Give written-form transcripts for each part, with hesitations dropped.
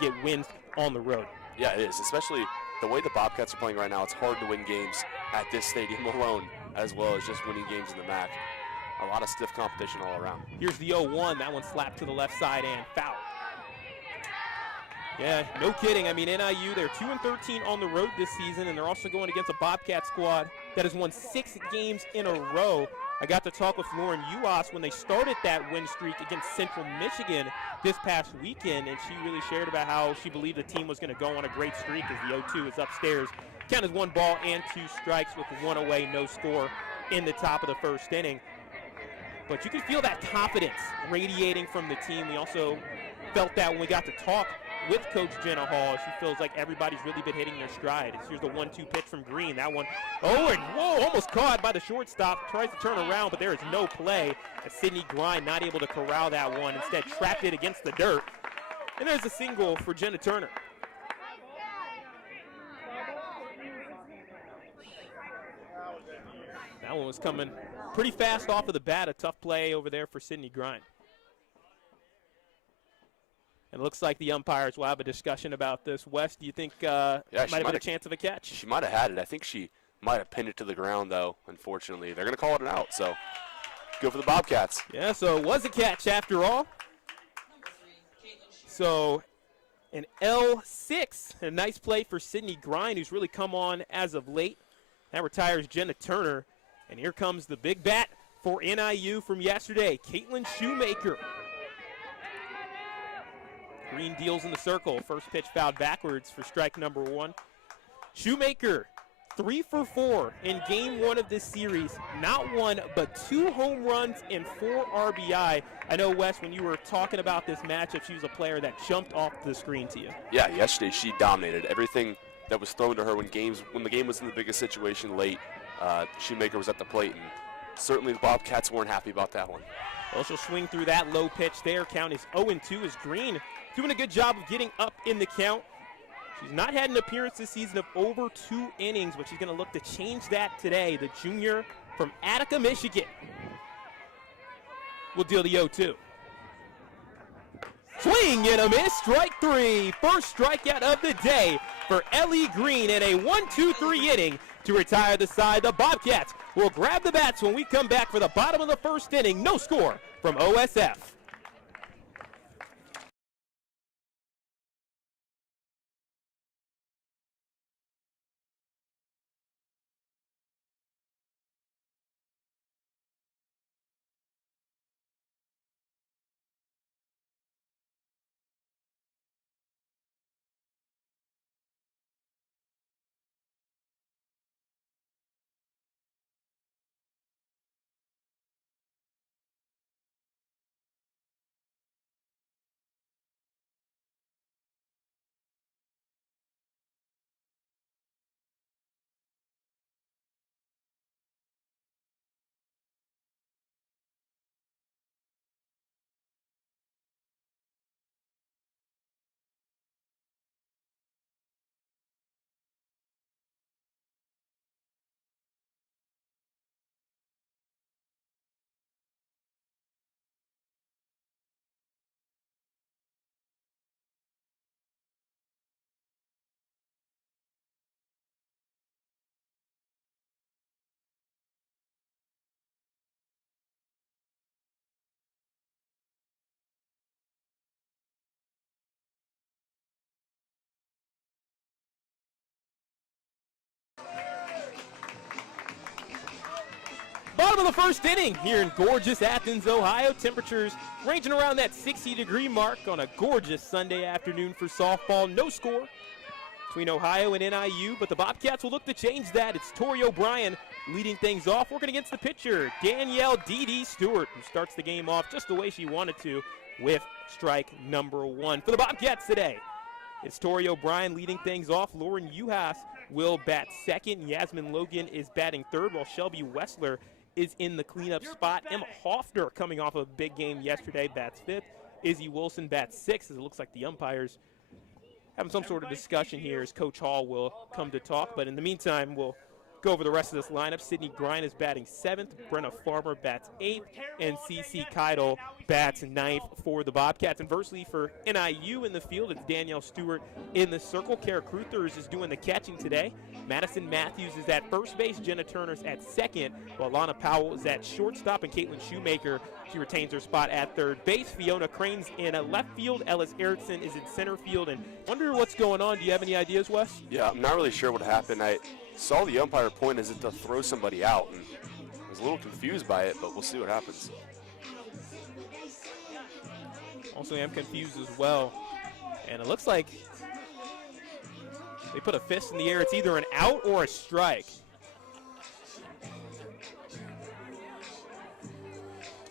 get wins on the road. Yeah, it is, especially the way the Bobcats are playing right now. It's hard to win games at this stadium alone, as well as just winning games in the MAC. A lot of stiff competition all around. Here's the 0-1. That one slapped to the left side and foul. Yeah, no kidding. I mean, NIU, they're 2-13 on the road this season, and they're also going against a Bobcat squad that has won 6 games in a row. I got to talk with Lauren Uas when they started that win streak against Central Michigan this past weekend, and she really shared about how she believed the team was going to go on a great streak as the 0-2 is upstairs. Counted 1 ball and 2 strikes with 1 away, no score in the top of the first inning. But you can feel that confidence radiating from the team. We also felt that when we got to talk with Coach Jenna Hall. She feels like everybody's really been hitting their stride. Here's the 1-2 pitch from Green. That one, and almost caught by the shortstop. Tries to turn around, but there is no play. As Sydney Grind not able to corral that one. Instead, trapped it against the dirt. And there's a single for Jenna Turner. That one was coming pretty fast off of the bat. A tough play over there for Sydney Grind. And it looks like the umpires will have a discussion about this. Wes, do you think might have been a chance of a catch? She might have had it. I think she might have pinned it to the ground, though, unfortunately. They're going to call it an out, so go for the Bobcats. Yeah, so it was a catch after all. So an L6, a nice play for Sydney Grind, who's really come on as of late. That retires Jenna Turner. And here comes the big bat for NIU from yesterday, Caitlin Shoemaker. Green deals in the circle. First pitch fouled backwards for strike number 1. Shoemaker, 3 for 4 in game 1 of this series. Not 1, but 2 home runs and 4 RBI. I know, Wes, when you were talking about this matchup, she was a player that jumped off the screen to you. Yeah, yesterday she dominated everything that was thrown to her when the game was in the biggest situation late. Shoemaker was at the plate, and certainly the Bobcats weren't happy about that one. Well, she'll swing through that low pitch there. Count is 0-2 as Green doing a good job of getting up in the count. She's not had an appearance this season of over 2 innings, but she's going to look to change that today. The junior from Attica, Michigan will deal the 0-2. Swing and a miss, strike 3. First strikeout of the day for Ellie Green in a 1-2-3 inning to retire the side. The Bobcats will grab the bats when we come back for the bottom of the first inning. No score from OSF. Bottom of the first inning here in gorgeous Athens, Ohio. Temperatures ranging around that 60-degree mark on a gorgeous Sunday afternoon for softball. No score between Ohio and NIU, but the Bobcats will look to change that. It's Tori O'Brien leading things off, working against the pitcher, Danielle D.D. Stewart, who starts the game off just the way she wanted to with strike number 1. For the Bobcats today, it's Tori O'Brien leading things off. Lauren Uhas will bat second. Yasmin Logan is batting third, while Shelby Wessler is in the cleanup spot. Emma Hoffner, coming off a big game yesterday, bats fifth. Izzy Wilson bats sixth, as it looks like the umpires having some sort of discussion here as Coach Hall will come to talk. But in the meantime, we'll go over the rest of this lineup. Sydney Grine is batting 7th, Brenna Farmer bats 8th, and CC Keidel bats 9th for the Bobcats. Inversely for NIU in the field, it's Danielle Stewart in the circle. Kara Cruthers is doing the catching today. Madison Matthews is at first base. Jenna Turner's at second, while Lana Powell is at shortstop, and Caitlin Shoemaker, she retains her spot at third base. Fiona Crane's in left field. Ellis Erickson is in center field. And wonder what's going on. Do you have any ideas, Wes? Yeah, I'm not really sure what happened. I saw the umpire point as if to throw somebody out, and I was a little confused by it, but we'll see what happens. Also am confused as well. And it looks like they put a fist in the air. It's either an out or a strike.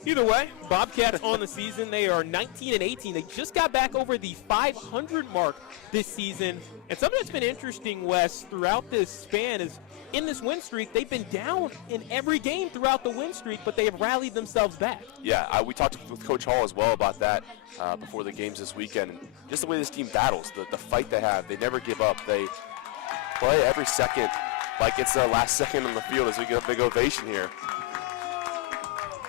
Either way, Bobcats on the season. They are 19-18. They just got back over the 500 mark this season. And something that's been interesting, Wes, throughout this span is in this win streak, they've been down in every game throughout the win streak, but they have rallied themselves back. Yeah, we talked with Coach Hall as well about that before the games this weekend. And just the way this team battles, the fight they have, they never give up. They play every second like it's the last second on the field as we get a big ovation here.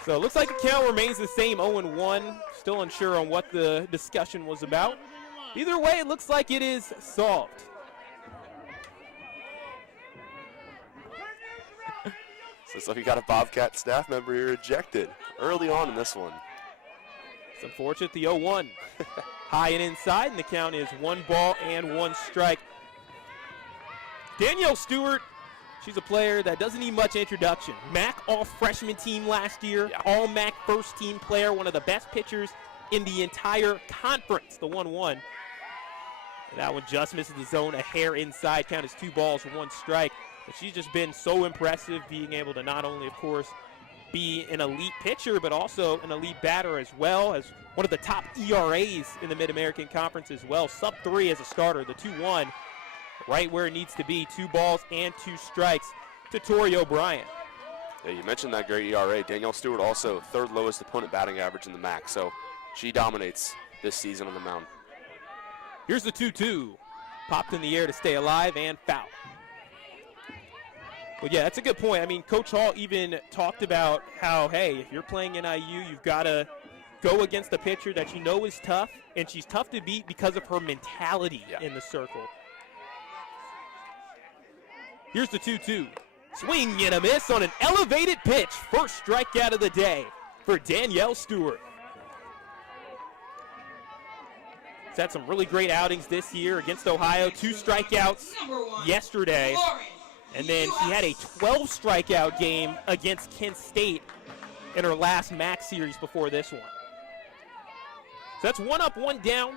So it looks like the count remains the same, 0-1. Still unsure on what the discussion was about. Either way, it looks like it is solved. So we got a Bobcat staff member here ejected early on in this one. It's unfortunate, the 0-1. High and inside, and the count is 1 ball and 1 strike. Danielle Stewart, she's a player that doesn't need much introduction. MAC all-freshman team last year, yeah. all-MAC first-team player, one of the best pitchers in the entire conference, the 1-1. That one just misses the zone, a hair inside. Count is 2 balls, 1 strike. But she's just been so impressive, being able to not only, of course, be an elite pitcher, but also an elite batter as well, as one of the top ERAs in the Mid-American Conference as well. Sub-3 as a starter, the 2-1, right where it needs to be. 2 balls and 2 strikes to Tori O'Brien. Yeah, you mentioned that great ERA. Danielle Stewart also 3rd lowest opponent batting average in the MAC, so she dominates this season on the mound. Here's the 2-2. Popped in the air to stay alive and foul. Well, yeah, that's a good point. I mean, Coach Hall even talked about how, hey, if you're playing NIU, you've got to go against a pitcher that you know is tough, and she's tough to beat because of her mentality in the circle. Here's the 2-2. Swing and a miss on an elevated pitch. First strikeout of the day for Danielle Stewart. She's had some really great outings this year against Ohio. 2 strikeouts yesterday. And then she had a 12 strikeout game against Kent State in her last MAC series before this one. So that's 1 up, 1 down.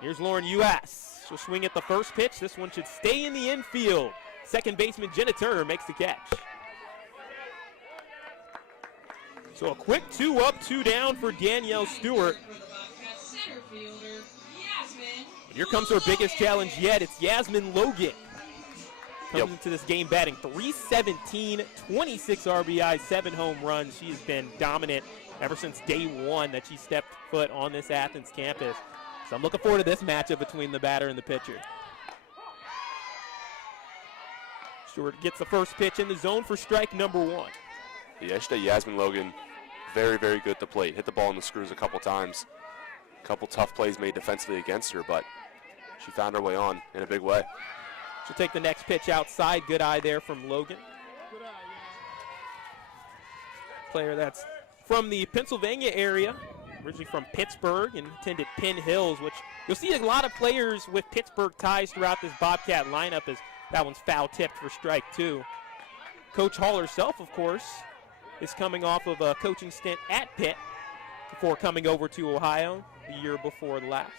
Here's Lauren U.S. She'll swing at the first pitch. This one should stay in the infield. Second baseman Jenna Turner makes the catch. So a quick 2 up, 2 down for Danielle Stewart. And here comes her biggest challenge yet. It's Yasmin Logan. Comes into this game batting .317, 26 RBIs, 7 home runs. She has been dominant ever since day 1 that she stepped foot on this Athens campus. So I'm looking forward to this matchup between the batter and the pitcher. Stewart gets the first pitch in the zone for strike number 1. Yesterday, Yasmin Logan, very, very good at the plate. Hit the ball in the screws a couple times. A couple tough plays made defensively against her, but she found her way on in a big way. She'll take the next pitch outside. Good eye there from Logan. Player that's from the Pennsylvania area, originally from Pittsburgh and attended Penn Hills, which you'll see a lot of players with Pittsburgh ties throughout this Bobcat lineup, as that one's foul tipped for strike 2. Coach Hall herself, of course, is coming off of a coaching stint at Pitt before coming over to Ohio the year before the last.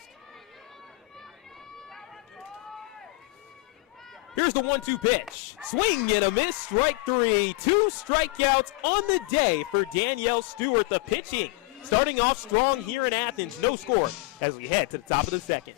Here's the 1-2 pitch. Swing and a miss, strike 3. 2 strikeouts on the day for Danielle Stewart. The pitching starting off strong here in Athens. No score as we head to the top of the second.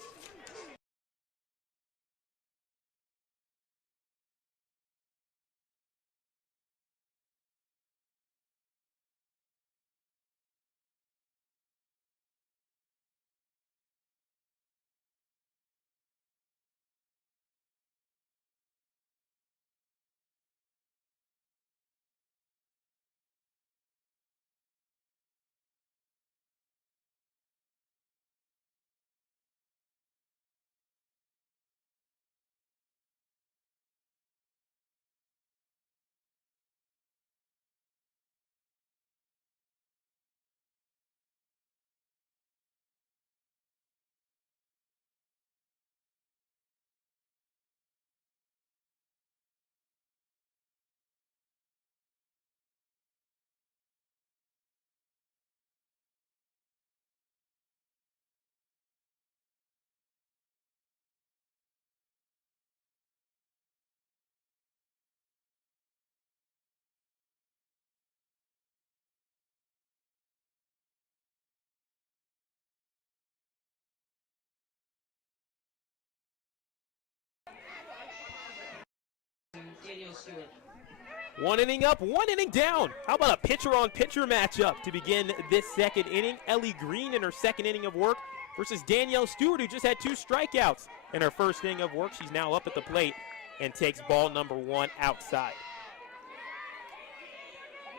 One inning up, one inning down. How about a pitcher-on-pitcher matchup to begin this second inning? Ellie Green in her second inning of work versus Danielle Stewart, who just had 2 strikeouts in her first inning of work. She's now up at the plate and takes ball number 1 outside.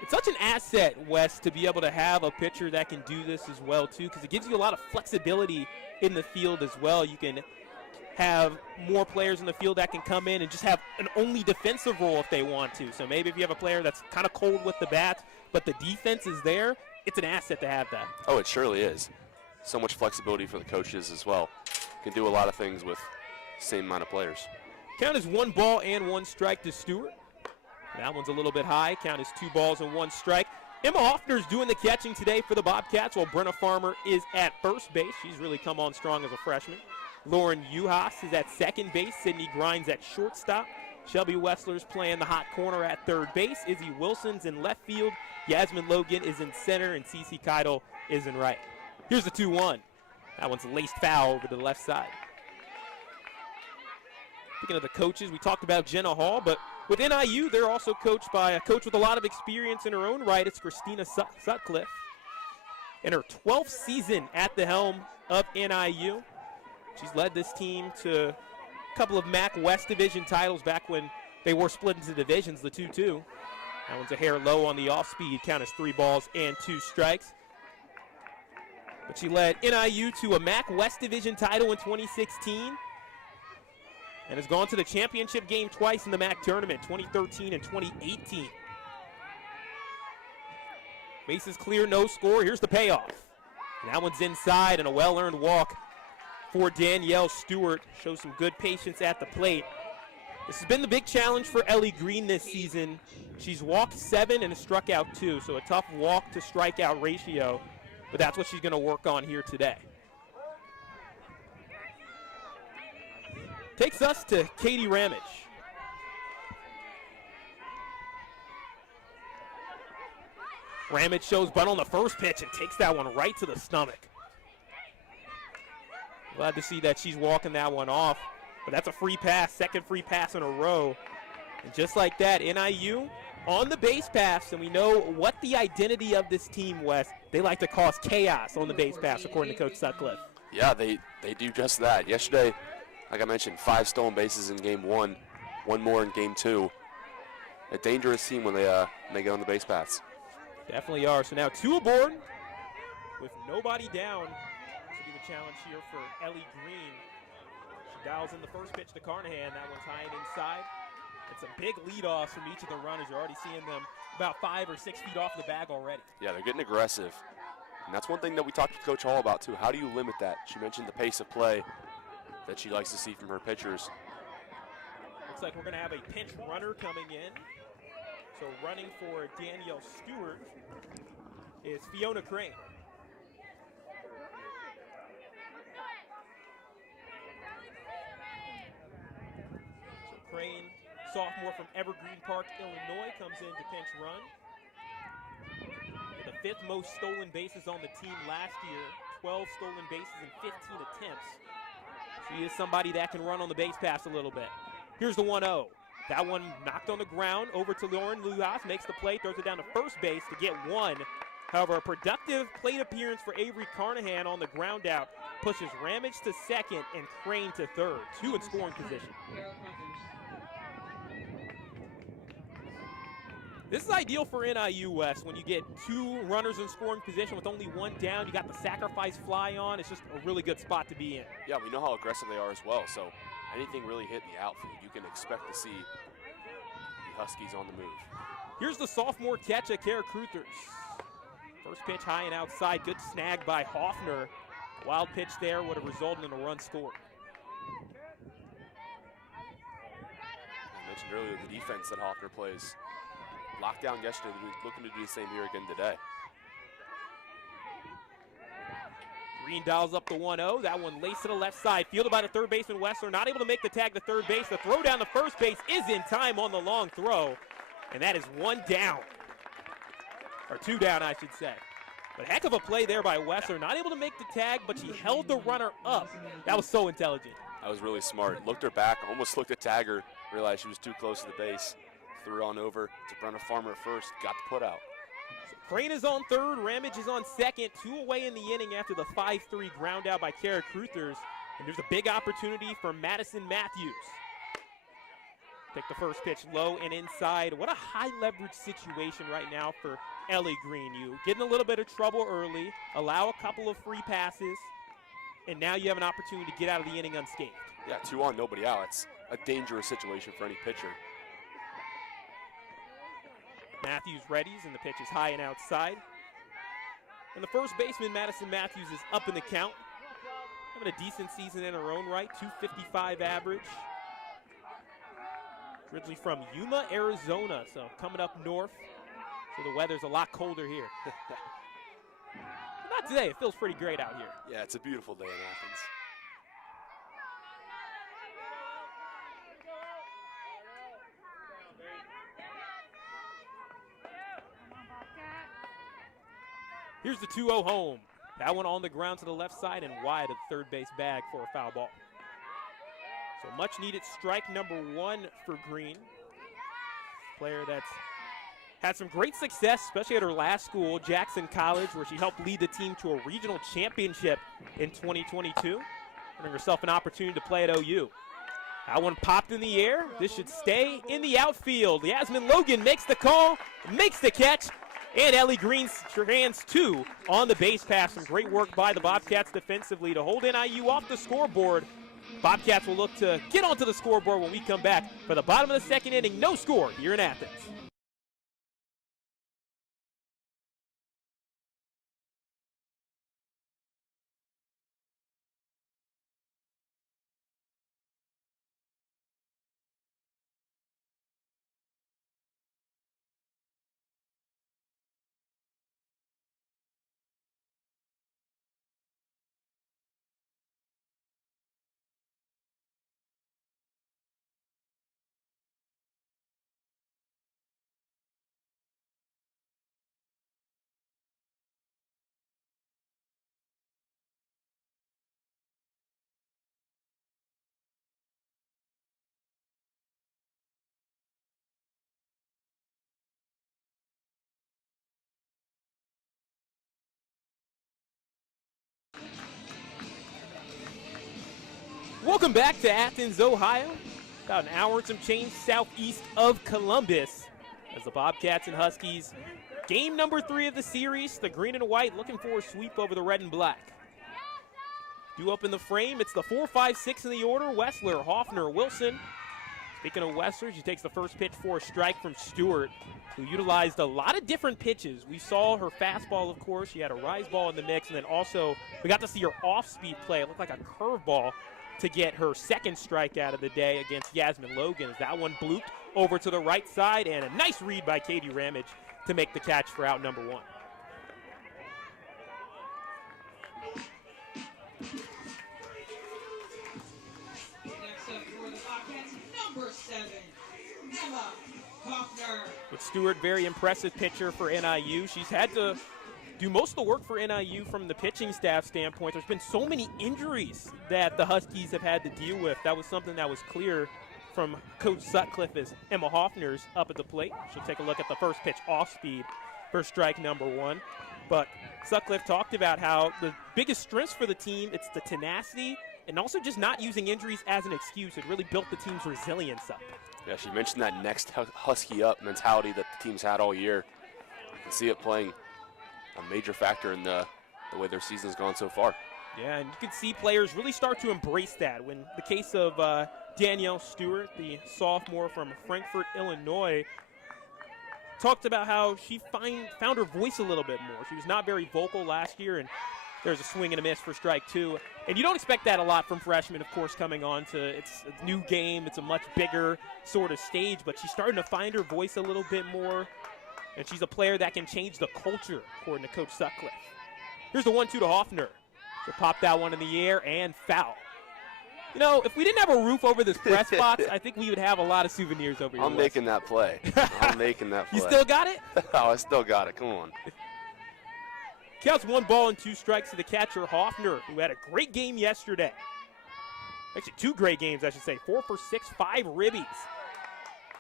It's such an asset, Wes, to be able to have a pitcher that can do this as well, too, because it gives you a lot of flexibility in the field as well. You can have more players in the field that can come in and just have an only defensive role if they want to. So maybe if you have a player that's kind of cold with the bat, but the defense is there, it's an asset to have that. Oh, it surely is. So much flexibility for the coaches as well. Can do a lot of things with the same amount of players. Count is 1 ball and 1 strike to Stewart. That one's a little bit high. Count is 2 balls and 1 strike. Emma Hoffner's doing the catching today for the Bobcats, while Brenna Farmer is at first base. She's really come on strong as a freshman. Lauren Uhas is at second base. Sydney Grimes at shortstop. Shelby Wessler's playing the hot corner at third base. Izzy Wilson's in left field. Yasmin Logan is in center, and Cece Keidel is in right. Here's the 2-1. That one's laced foul over to the left side. Speaking of the coaches, we talked about Jenna Hall, but with NIU, they're also coached by a coach with a lot of experience in her own right. It's Christina Sutcliffe. In her 12th season at the helm of NIU, she's led this team to a couple of MAC West Division titles back when they were split into divisions, the 2-2. That one's a hair low on the off-speed. Count is 3 balls and 2 strikes. But she led NIU to a MAC West Division title in 2016 and has gone to the championship game twice in the MAC tournament, 2013 and 2018. Bases clear, no score. Here's the payoff. And that one's inside, and a well-earned walk for Danielle Stewart. Shows some good patience at the plate. This has been the big challenge for Ellie Green this season. She's walked 7 and struck out 2, so a tough walk to strikeout ratio, but that's what she's going to work on here today. Takes us to Katie Ramage. Ramage shows bunt on the first pitch and takes that one right to the stomach. Glad to see that she's walking that one off, but that's a free pass, second free pass in a row. And just like that, NIU on the base pass, and we know what the identity of this team, Wes. They like to cause chaos on the base pass, according to Coach Sutcliffe. Yeah, they do just that. Yesterday, like I mentioned, 5 stolen bases in game 1, 1 more in game 2. A dangerous team when they get on the base paths. Definitely are. So now 2 aboard with nobody down. This will be the challenge here for Ellie Green. She dials in the first pitch to Carnahan. That one's high and inside. It's a big leadoff from each of the runners. You're already seeing them about 5 or 6 feet off the bag already. Yeah, they're getting aggressive. And that's one thing that we talked with Coach Hall about, too. How do you limit that? She mentioned the pace of play that she likes to see from her pitchers. Looks like we're going to have a pinch runner coming in. So running for Danielle Stewart is Fiona Crane. So Crane, sophomore from Evergreen Park, Illinois, comes in to pinch run. With the 5th most stolen bases on the team last year, 12 stolen bases in 15 attempts. She is somebody that can run on the base pass a little bit. Here's the 1-0. That one knocked on the ground over to Lauren Lujas, makes the play, throws it down to first base to get 1. However, a productive plate appearance for Avery Carnahan on the ground out pushes Ramage to second and Crane to third. 2 in scoring position. This is ideal for NIU West when you get 2 runners in scoring position with only 1 down. You got the sacrifice fly on. It's just a really good spot to be in. Yeah, we know how aggressive they are as well. So anything really hitting the outfield, you can expect to see the Huskies on the move. Here's the sophomore catcher, Kara Cruthers. First pitch high and outside. Good snag by Hoffner. Wild pitch there would have resulted in a run scored. I mentioned earlier the defense that Hoffner plays. Lockdown yesterday, looking to do the same here again today. Green dials up the 1-0. That one laced to the left side. Fielded by the third baseman, Wessler. Not able to make the tag to third base. The throw down to first base is in time on the long throw. And that is 1 down. Or 2 down, I should say. But heck of a play there by Wessler. Not able to make the tag, but she held the runner up. That was so intelligent. That was really smart. Looked her back, almost looked at tagger, realized she was too close to the base. threw on over to Brenna Farmer at first, got the put out. Crane is on third, Ramage is on second, 2 away in the inning after the 5-3 ground out by Kara Cruthers. And there's a big opportunity for Madison Matthews. Take the first pitch low and inside. What a high leverage situation right now for Ellie Green. You get in a little bit of trouble early, allow a couple of free passes, and now you have an opportunity to get out of the inning unscathed. Yeah, 2 on, nobody out. It's a dangerous situation for any pitcher. Matthews readies, and the pitch is high and outside. And the first baseman, Madison Matthews, is up in the count. Having a decent season in her own right, 255 average. Originally from Yuma, Arizona, so coming up north. So the weather's a lot colder here. Not today, it feels pretty great out here. Yeah, it's a beautiful day in Athens. Here's the 2-0 home. That one on the ground to the left side and wide of the third base bag for a foul ball. So much needed strike number 1 for Green. Player that's had some great success, especially at her last school, Jackson College, where she helped lead the team to a regional championship in 2022. Earning herself an opportunity to play at OU. That one popped in the air. This should stay in the outfield. Yasmin Logan makes the call, makes the catch, and Ellie Green hands 2 on the base pass. Some great work by the Bobcats defensively to hold NIU off the scoreboard. Bobcats will look to get onto the scoreboard when we come back for the bottom of the second inning. No score here in Athens. Welcome back to Athens, Ohio. About an hour and some change southeast of Columbus. As the Bobcats and Huskies, game number 3 of the series, the green and white looking for a sweep over the red and black. Due up in the frame, it's the 4, 5, 6 in the order. Wessler, Hoffner, Wilson. Speaking of Wessler, she takes the first pitch for a strike from Stewart, who utilized a lot of different pitches. We saw her fastball, of course. She had a rise ball in the mix, and then also we got to see her off-speed play. It looked like a curveball to get her second strikeout of the day against Yasmin Logan. As that one blooped over to the right side, and a nice read by Katie Ramage to make the catch for out number 1. Next up for the Bobcats, number 7, Emma Hoffner. With Stewart, very impressive pitcher for NIU. She's had to do most of the work for NIU from the pitching staff standpoint. There's been so many injuries that the Huskies have had to deal with. That was something that was clear from Coach Sutcliffe as Emma Hoffner's up at the plate. She'll take a look at the first pitch off speed for strike number 1. But Sutcliffe talked about how the biggest strengths for the team, it's the tenacity and also just not using injuries as an excuse. It really built the team's resilience up. Yeah, she mentioned that next Husky up mentality that the team's had all year. You can see it playing a major factor in the way their season's gone so far. Yeah, and you can see players really start to embrace that. When the case of Danielle Stewart, the sophomore from Frankfort, Illinois, talked about how she found her voice a little bit more. She was not very vocal last year, and there's a swing and a miss for strike 2. And you don't expect that a lot from freshmen, of course, coming on to it's a new game. It's a much bigger sort of stage, but she's starting to find her voice a little bit more. And she's a player that can change the culture, according to Coach Sutcliffe. Here's the 1-2 to Hoffner. She'll pop that one in the air and foul. You know, if we didn't have a roof over this press box, I think we would have a lot of souvenirs over here. I'm making that play. I'm making that play. You still got it? Oh, I still got it. Come on. Counts 1 ball and 2 strikes to the catcher, Hoffner, who had a great game yesterday. Actually, 2 great games, I should say. 4 for 6, 5 ribbies.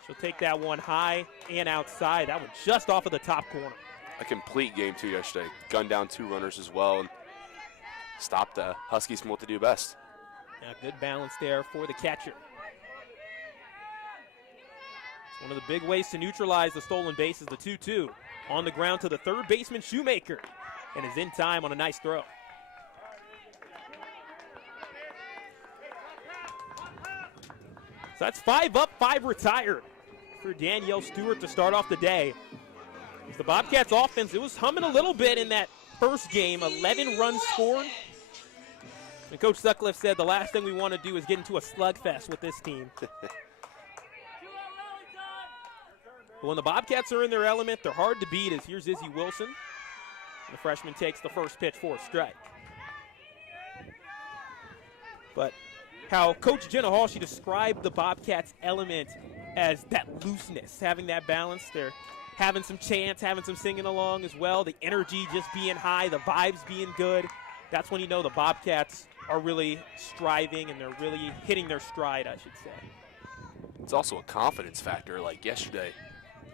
She'll take that one high and outside. That one just off of the top corner. A complete game, too, yesterday. Gunned down 2 runners as well and stopped the Huskies from what they do best. Yeah, good balance there for the catcher. It's one of the big ways to neutralize the stolen bases, the 2-2. On the ground to the third baseman, Shoemaker, and is in time on a nice throw. So that's 5 up, 5 retired for Danielle Stewart to start off the day. The Bobcats offense, it was humming a little bit in that first game, 11 runs scored. And Coach Sutcliffe said the last thing we want to do is get into a slugfest with this team. But when the Bobcats are in their element, they're hard to beat. As here's Izzy Wilson. And the freshman takes the first pitch for a strike. But how Coach Jenna Hall, she described the Bobcats' element as that looseness, having that balance. They're having some chants, having some singing along as well. The energy just being high, the vibes being good. That's when you know the Bobcats are really striving and they're really hitting their stride, I should say. It's also a confidence factor. Like yesterday,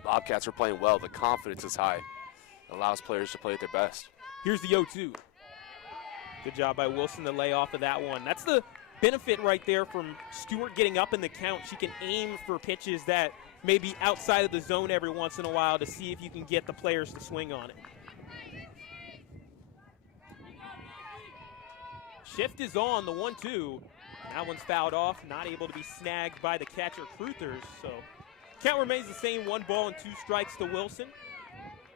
Bobcats are playing well. The confidence is high. It allows players to play at their best. Here's the 0-2. Good job by Wilson to lay off of that one. That's the benefit right there from Stewart getting up in the count. She can aim for pitches that may be outside of the zone every once in a while to see if you can get the players to swing on it. Shift is on, the 1-2. That one's fouled off, not able to be snagged by the catcher, Cruthers. So count remains the same, 1 ball and 2 strikes to Wilson.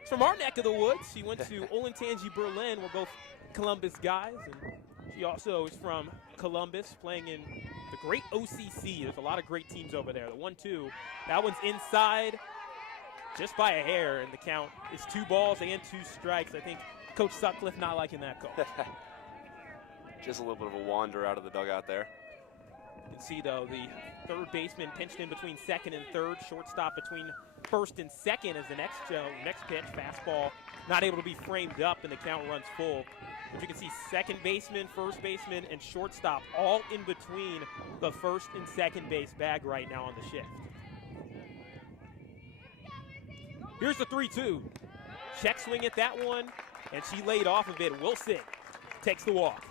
It's from our neck of the woods. She went to Olentangy Berlin. We're both Columbus guys. And she also is from Columbus, playing in the great OCC. There's a lot of great teams over there. The 1-2, that one's inside just by a hair, and the count is 2 balls and 2 strikes. I think Coach Sutcliffe not liking that call. Just a little bit of a wander out of the dugout there. You can see, though, the third baseman pinched in between second and third, shortstop between first and second as the next pitch, fastball, not able to be framed up, and the count runs full. But you can see second baseman, first baseman, and shortstop all in between the first and second base bag right now on the shift. Here's the 3-2. Check swing at that one, and she laid off of it. Wilson takes the walk.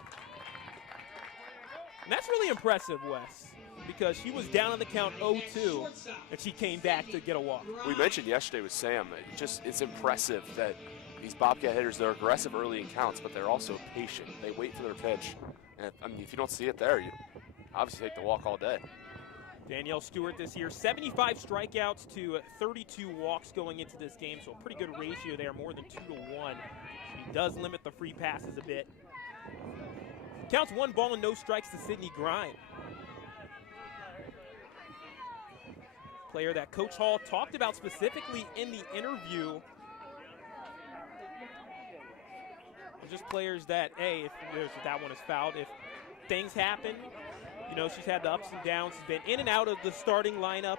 And that's really impressive, Wes, because she was down on the count 0-2, and she came back to get a walk. We mentioned yesterday with Sam, it's impressive that these Bobcat hitters, they're aggressive early in counts, but they're also patient. They wait for their pitch. And I mean, if you don't see it there, you obviously take the walk all day. Danielle Stewart this year, 75 strikeouts to 32 walks going into this game, so a pretty good ratio there, more than 2-to-1. She does limit the free passes a bit. Counts 1 ball and no strikes to Sydney Grind. Player that Coach Hall talked about specifically in the interview. Just players that, hey, if that one is fouled, if things happen, you know, she's had the ups and downs. She's been in and out of the starting lineup.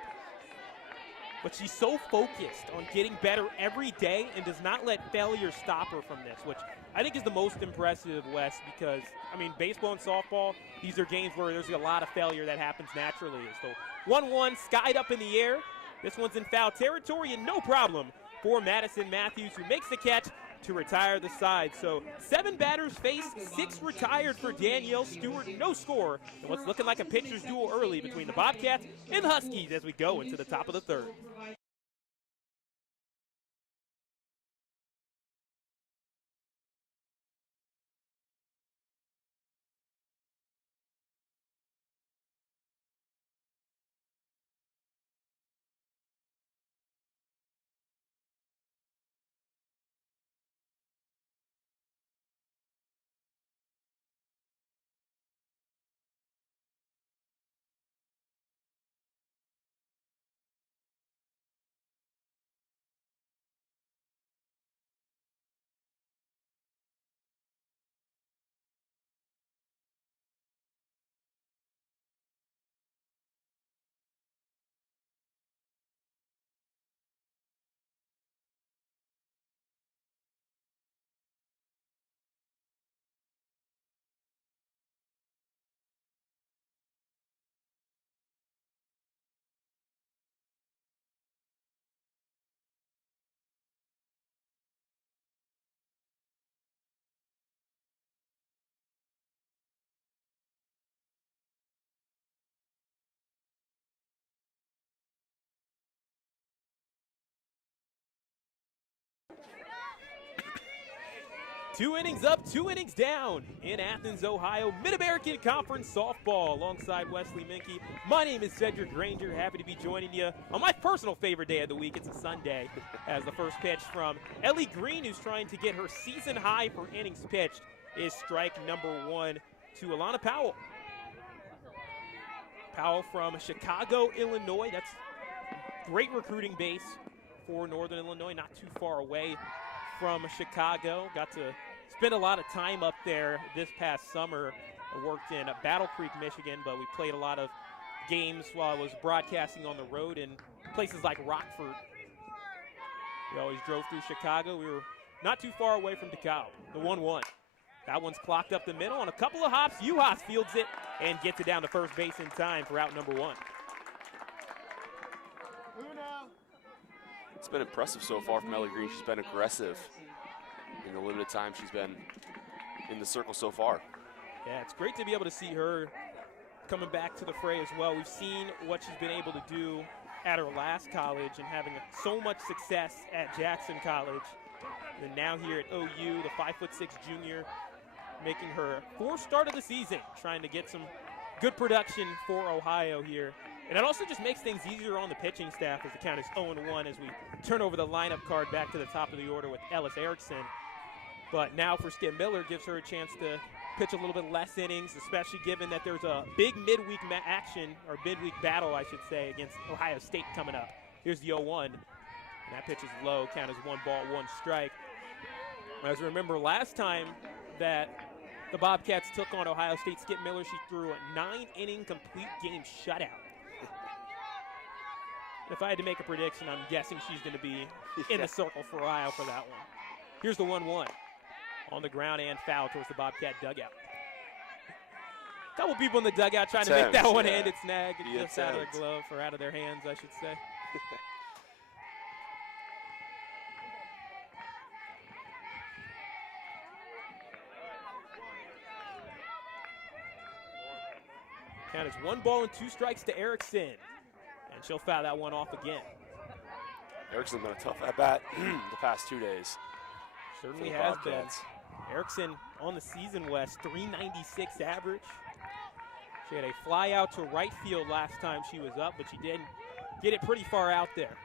But she's so focused on getting better every day and does not let failure stop her from this, which I think is the most impressive, Wes, because, I mean, baseball and softball, these are games where there's a lot of failure that happens naturally. So 1-1, skied up in the air. This one's in foul territory, and no problem for Madison Matthews, who makes the catch to retire the side. So 7 batters faced, 6 retired for Danielle Stewart, no score. And what's looking like a pitcher's duel early between the Bobcats and the Huskies as we go into the top of the third. 2 innings up, 2 innings down in Athens, Ohio. Mid-American Conference softball alongside Wesley Minke. My name is Cedric Granger. Happy to be joining you on my personal favorite day of the week. It's a Sunday as the first pitch from Ellie Green, who's trying to get her season high for innings pitched, is strike number 1 to Alana Powell. Powell from Chicago, Illinois. That's great recruiting base for Northern Illinois, not too far away from Chicago. Got to spend a lot of time up there this past summer. I worked in Battle Creek, Michigan, but we played a lot of games while I was broadcasting on the road in places like Rockford. We always drove through Chicago. We were not too far away from DeKalb. The 1-1. That one's clocked up the middle. On a couple of hops, Uhas fields it and gets it down to first base in time for out number 1. It's been impressive so far from Ellie Green. She's been aggressive in the limited time she's been in the circle so far. Yeah, it's great to be able to see her coming back to the fray as well. We've seen what she's been able to do at her last college and having so much success at Jackson College. And now here at OU, the 5'6" junior, making her 4th start of the season, trying to get some good production for Ohio here. And it also just makes things easier on the pitching staff as the count is 0-1 as we turn over the lineup card back to the top of the order with Ellis Erickson. But now for Skip Miller, gives her a chance to pitch a little bit less innings, especially given that there's a big midweek action, or midweek battle, I should say, against Ohio State coming up. Here's the 0-1, and that pitch is low. Count is 1 ball, 1 strike. As you remember last time that the Bobcats took on Ohio State, Skip Miller, she threw a 9-inning complete game shutout. If I had to make a prediction, I'm guessing she's going to be in the circle for Ohio for that one. Here's the 1-1. On the ground and foul towards the Bobcat dugout. Couple people in the dugout trying to make that one-handed snag. Just out of their glove, or out of their hands, I should say. Count is 1 ball and 2 strikes to Erickson. And she'll foul that one off again. Erickson's been a tough at-bat the past 2 days. Certainly has been. Erickson on the season, Wes, 396 average. She had a fly out to right field last time she was up, but she did get it pretty far out there.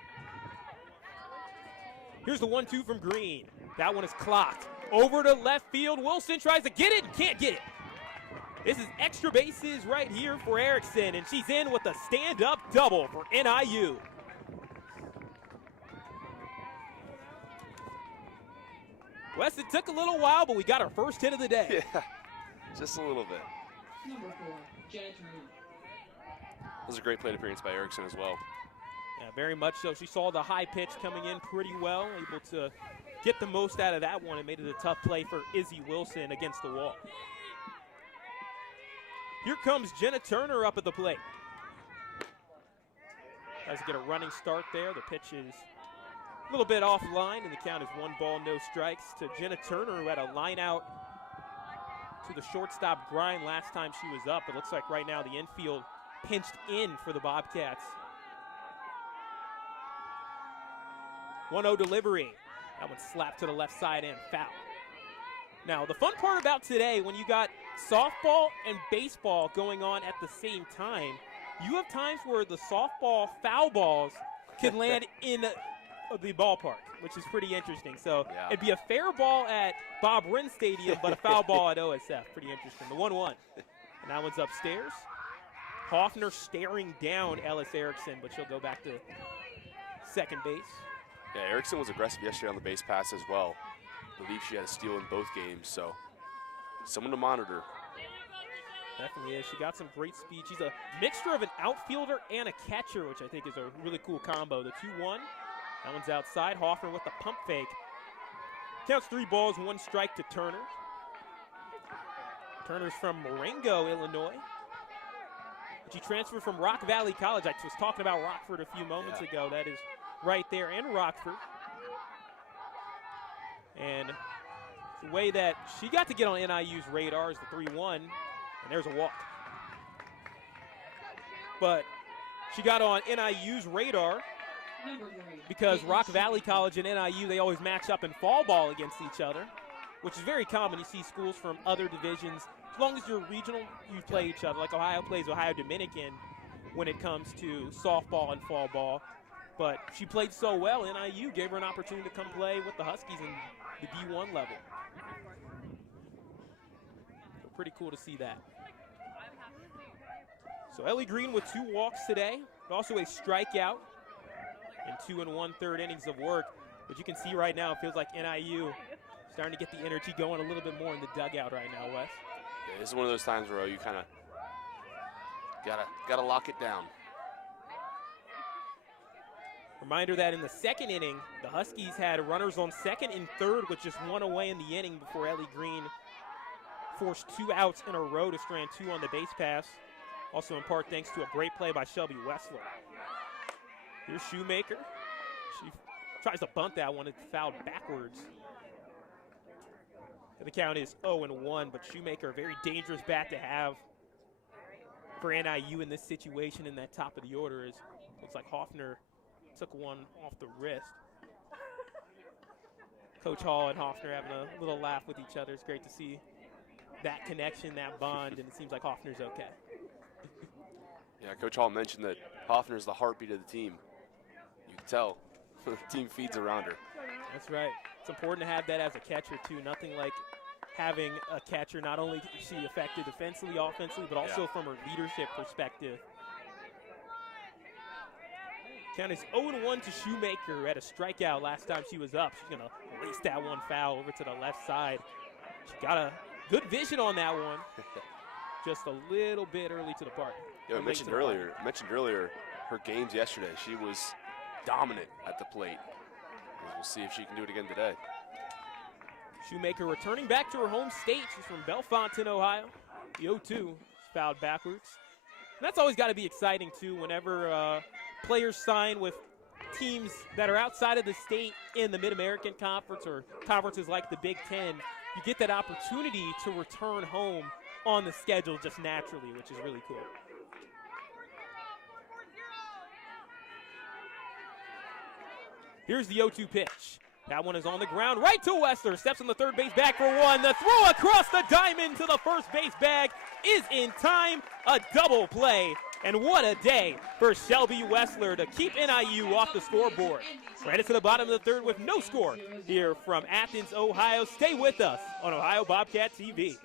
Here's the 1-2 from Green. That one is clocked. Over to left field. Wilson tries to get it and can't get it. This is extra bases right here for Erickson, and she's in with a stand-up double for NIU. Wes, it took a little while, but we got our first hit of the day. Yeah, just a little bit. Number 4, Jenna Turner. That was a great plate appearance by Erickson as well. Yeah, very much so. She saw the high pitch coming in pretty well, able to get the most out of that one and made it a tough play for Izzy Wilson against the wall. Here comes Jenna Turner up at the plate. Tries to get a running start there. The pitch is a little bit offline, and the count is 1 ball, no strikes to Jenna Turner, who had a line out to the shortstop grind last time she was up. It looks like right now the infield pinched in for the Bobcats. 1-0 delivery. That one slapped to the left side and foul. Now, the fun part about today, when you got softball and baseball going on at the same time, you have times where the softball foul balls can land in the ballpark, which is pretty interesting. So it'd be a fair ball at Bob Wren Stadium, but a foul ball at OSF. Pretty interesting. The 1-1. And that one's upstairs. Hoffner staring down Ellis Erickson, but she'll go back to second base. Yeah, Erickson was aggressive yesterday on the base pass as well. I believe she had a steal in both games, so someone to monitor. Definitely is. She got some great speed. She's a mixture of an outfielder and a catcher, which I think is a really cool combo. The 2-1. That one's outside. Hoffner with the pump fake. Counts 3 balls, 1 strike to Turner. Turner's from Marengo, Illinois. She transferred from Rock Valley College. I was talking about Rockford a few moments ago. That is right there in Rockford. And the way that she got to get on NIU's radar is the 3-1, and there's a walk. But she got on NIU's radar because Rock Valley College and NIU, they always match up in fall ball against each other. which is very common. You see schools from other divisions, as long as you're regional, you play each other. Like Ohio plays Ohio Dominican when it comes to softball and fall ball. But she played so well, NIU gave her an opportunity to come play with the Huskies in the D1 level. So pretty cool to see that. So Ellie Green with 2 walks today, but also a strikeout and 2 1/3 innings of work. But you can see right now, it feels like NIU starting to get the energy going a little bit more in the dugout right now, Wes. Yeah, this is one of those times where you kind of gotta lock it down. Reminder that in the second inning, the Huskies had runners on second and third with just 1 away in the inning before Ellie Green forced 2 outs in a row to strand 2 on the base pass. Also in part thanks to a great play by Shelby Wessler. Here's Shoemaker. She tries to bunt that one. It's fouled backwards. The count is 0-1, but Shoemaker, a very dangerous bat to have for NIU in this situation in that top of the order. Is looks like Hoffner took one off the wrist. Coach Hall and Hoffner having a little laugh with each other. It's great to see that connection, that bond, and it seems like Hoffner's okay. Yeah, Coach Hall mentioned that Hoffner's the heartbeat of the team. You can tell the team feeds around her. That's right. It's important to have that as a catcher, too. Nothing like having a catcher, not only is she effective defensively, offensively, but also from her leadership perspective. Count is 0-1 to Shoemaker, who had a strikeout last time she was up. She's going to lace that one foul over to the left side. She got a good vision on that one. Just a little bit early to the park. I mentioned earlier her games yesterday. She was dominant at the plate. We'll see if she can do it again today. Shoemaker returning back to her home state. She's from Bellefontaine, Ohio. The 0-2 is fouled backwards. And that's always got to be exciting, too, whenever players sign with teams that are outside of the state in the Mid-American Conference or conferences like the Big Ten. You get that opportunity to return home on the schedule just naturally, which is really cool. Here's the 0-2 pitch. That one is on the ground, right to Wessler. Steps on the third base bag for 1. The throw across the diamond to the first base bag is in time. A double play. And what a day for Shelby Wessler to keep NIU off the scoreboard. Right into the bottom of the third with no score here from Athens, Ohio. Stay with us on Ohio Bobcat TV.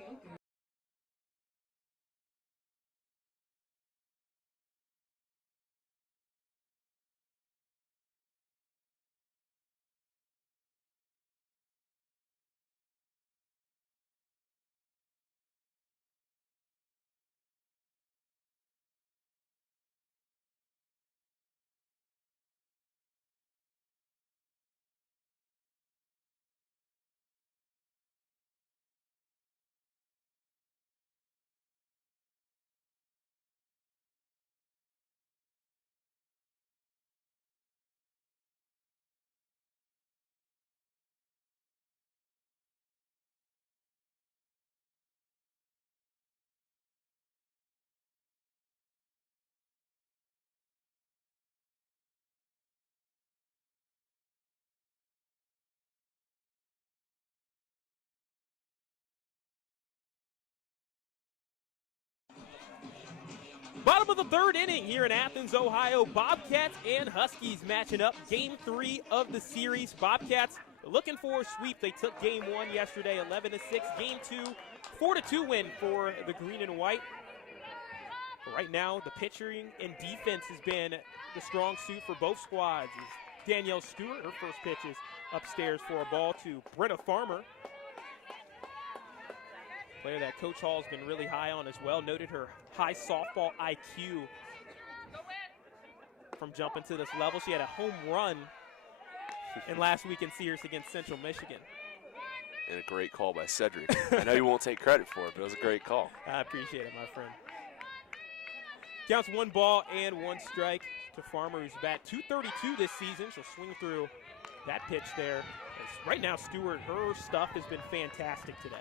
Bottom of the third inning here in Athens, Ohio. Bobcats and Huskies matching up. Game 3 of the series. Bobcats looking for a sweep. They took game 1 yesterday, 11-6. Game 2, 4-2 win for the green and white. But right now, the pitching and defense has been the strong suit for both squads. As Danielle Stewart, her first pitch is upstairs for a ball to Britta Farmer. Player that Coach Hall's been really high on as well. Noted her high softball IQ from jumping to this level. She had a home run in last weekend series against Central Michigan. And a great call by Cedric. I know you won't take credit for it, but it was a great call. I appreciate it, my friend. Counts 1 ball and 1 strike to Farmer, who's bat .232 this season. She'll swing through that pitch there. As right now, Stewart, her stuff has been fantastic today.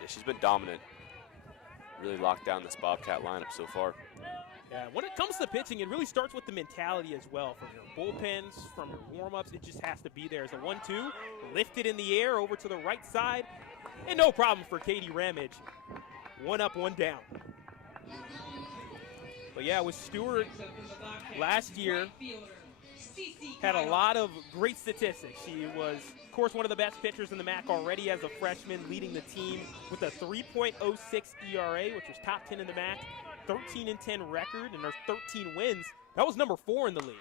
Yeah, she's been dominant. Really locked down this Bobcat lineup so far. Yeah, Yeah, when it comes to pitching, it really starts with the mentality as well. From your bullpens, from your warm-ups, it just has to be there. As a 1-2, lifted in the air over to the right side, and no problem for Katie Ramage. 1 up, 1 down. But yeah, with Stewart last year, had a lot of great statistics. She was, of course, one of the best pitchers in the MAC already as a freshman, leading the team with a 3.06 ERA, which was top 10 in the MAC. 13-10 record, and there's 13 wins. That was number 4 in the league.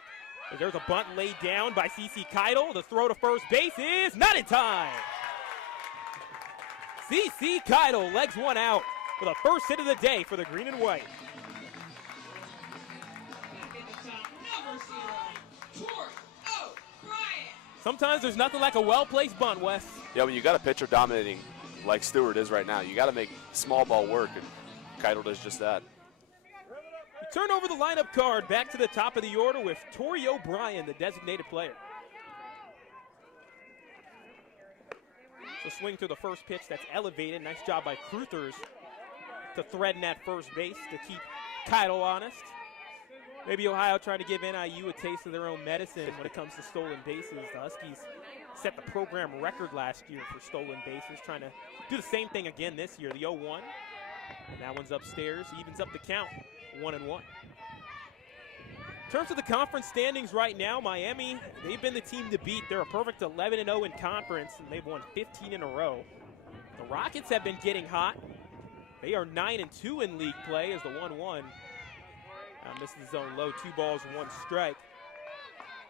And there's a bunt laid down by CeCe Keitel. The throw to first base is not in time. CeCe Keitel legs one out for the first hit of the day for the green and white. Sometimes there's nothing like a well-placed bunt, Wes. Yeah, when you got a pitcher dominating like Stewart is right now, you got to make small ball work, and Keitel does just that. Turn over the lineup card back to the top of the order with Tori O'Brien, the designated player. So swing to the first pitch that's elevated. Nice job by Cruthers to threaten that first base to keep Keitel honest. Maybe Ohio trying to give NIU a taste of their own medicine when it comes to stolen bases. The Huskies set the program record last year for stolen bases, trying to do the same thing again this year, the 0-1. And that one's upstairs, evens up the count. 1-1. In terms of the conference standings right now, Miami, they've been the team to beat. They're a perfect 11-0 in conference, and they've won 15 in a row. The Rockets have been getting hot. They are 9-2 in league play as the 1-1. Misses the zone low, 2 balls, 1 strike.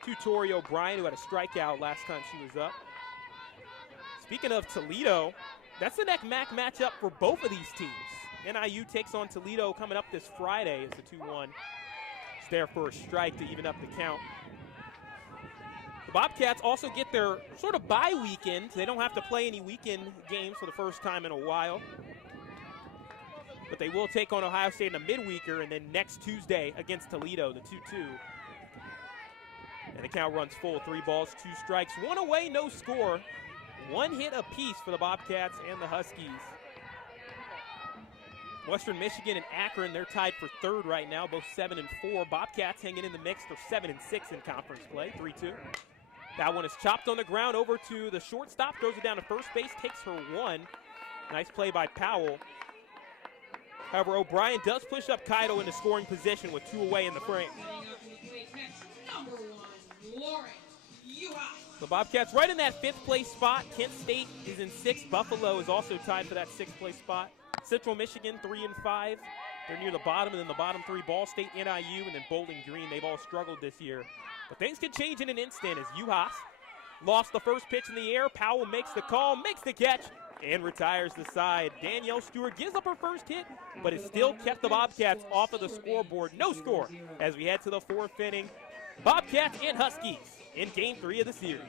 To Tori O'Brien, who had a strikeout last time she was up. Speaking of Toledo, that's the next MAC matchup for both of these teams. NIU takes on Toledo coming up this Friday as the 2-1. It's there for a strike to even up the count. The Bobcats also get their sort of bye weekend. They don't have to play any weekend games for the first time in a while. But they will take on Ohio State in a midweeker, and then next Tuesday against Toledo, the 2-2. And the count runs full, 3 balls, 2 strikes, 1 away, no score. 1 hit apiece for the Bobcats and the Huskies. Western Michigan and Akron, they're tied for 3rd right now, both 7-4. Bobcats hanging in the mix. They're 7-6 in conference play, 3-2. That one is chopped on the ground over to the shortstop, throws it down to first base, takes her 1. Nice play by Powell. However, O'Brien does push up Keitel into scoring position with 2 away in the frame. The Bobcats right in that 5th place spot. Kent State is in 6th. Buffalo is also tied for that 6th place spot. Central Michigan 3-5. They're near the bottom, and then the bottom 3, Ball State, NIU, and then Bowling Green. They've all struggled this year. But things can change in an instant as UHAS lost the first pitch in the air. Powell makes the call, makes the catch, and retires the side. Danielle Stewart gives up her first hit, but it still kept the Bobcats off of the scoreboard. No score as we head to the 4th inning. Bobcats and Huskies in Game 3 of the series.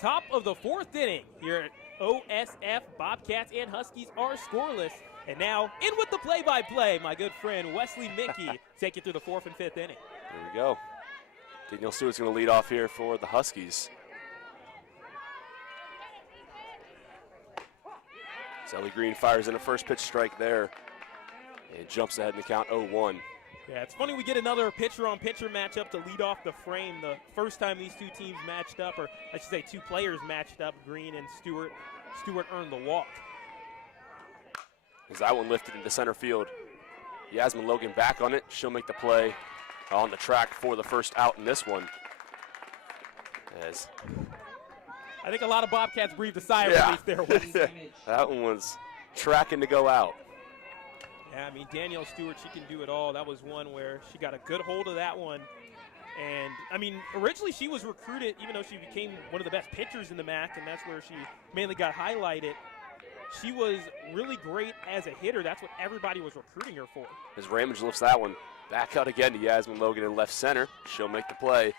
Top of the 4th inning here at OSF. Bobcats and Huskies are scoreless. And now in with the play-by-play, my good friend Wesley Mickey, take you through the 4th and 5th inning. There we go. Danielle Stewart's going to lead off here for the Huskies. Zelly Green fires in a first pitch strike there and jumps ahead in the count 0-1. Yeah, it's funny we get another pitcher-on-pitcher matchup to lead off the frame. The first time these two teams matched up, or I should say two players matched up, Green and Stewart. Stewart earned the walk. As that one lifted into center field. Yasmin Logan back on it. She'll make the play on the track for the first out in this one. As I think a lot of Bobcats breathed a sigh of relief there. That one was tracking to go out. Yeah, I mean, Danielle Stewart, she can do it all. That was one where she got a good hold of that one. And, I mean, originally she was recruited, even though she became one of the best pitchers in the MAC, and that's where she mainly got highlighted. She was really great as a hitter. That's what everybody was recruiting her for. As Ramage lifts that one back out again to Yasmin Logan in left center. She'll make the play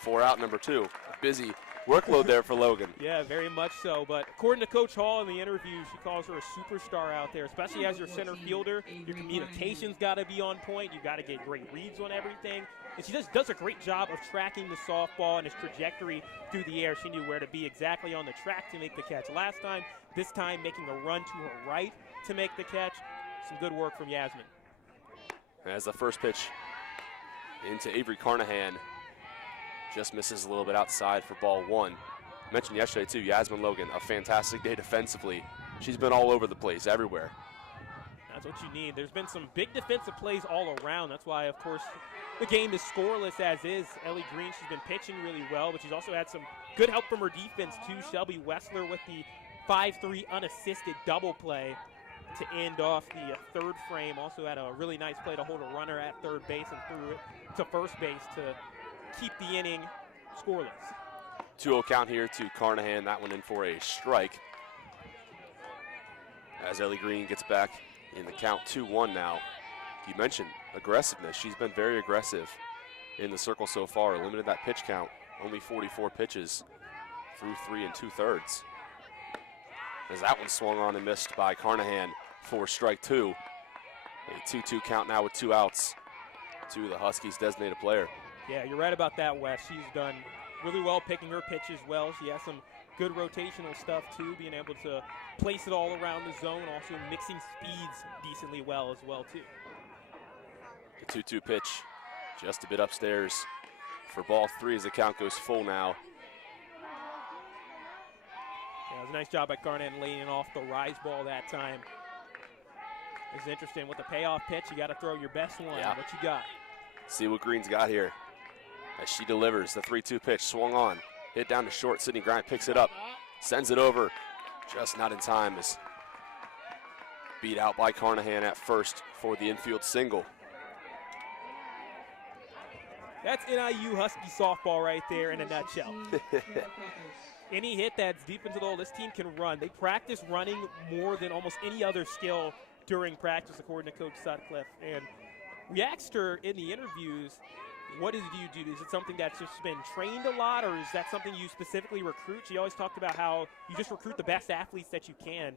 for out number 2. A busy workload there for Logan. Yeah, very much so. But according to Coach Hall in the interview, she calls her a superstar out there, especially as your center fielder. Your communication's got to be on point. You got to get great reads on everything. And she just does a great job of tracking the softball and its trajectory through the air. She knew where to be exactly on the track to make the catch last time. This time making a run to her right to make the catch. Some good work from Yasmin. As the first pitch into Avery Carnahan. Just misses a little bit outside for ball 1. I mentioned yesterday too, Yasmin Logan, a fantastic day defensively. She's been all over the place, everywhere. That's what you need. There's been some big defensive plays all around. That's why, of course, the game is scoreless as is. Ellie Green, she's been pitching really well, but she's also had some good help from her defense too. Shelby Wessler with the 5-3 unassisted double play to end off the third frame. Also had a really nice play to hold a runner at third base and threw it to first base to keep the inning scoreless. 2-0 count here to Carnahan. That one in for a strike. As Ellie Green gets back in the count 2-1 now. You mentioned aggressiveness. She's been very aggressive in the circle so far. Limited that pitch count. Only 44 pitches through 3 2/3. As that one swung on and missed by Carnahan for strike 2. A 2-2 count now with 2 outs to the Huskies designated player. Yeah, you're right about that, Wes. She's done really well picking her pitches well. She has some good rotational stuff, too, being able to place it all around the zone, also mixing speeds decently well, too. The 2-2 pitch just a bit upstairs for ball 3 as the count goes full now. Yeah, it was a nice job by Carnahan laying off the rise ball that time. It's interesting. With the payoff pitch, you got to throw your best one. Yeah. What you got? See what Green's got here. As she delivers the 3-2 pitch, swung on, hit down to short. Sydney Grind picks it up, sends it over, just not in time. Is beat out by Carnahan at first for the infield single. That's NIU Husky softball right there in a nutshell. Any hit that's deep into the hole, this team can run. They practice running more than almost any other skill during practice, according to Coach Sutcliffe. And we asked her in the interviews, what do you do? Is it something that's just been trained a lot, or is that something you specifically recruit? She always talked about how you just recruit the best athletes that you can.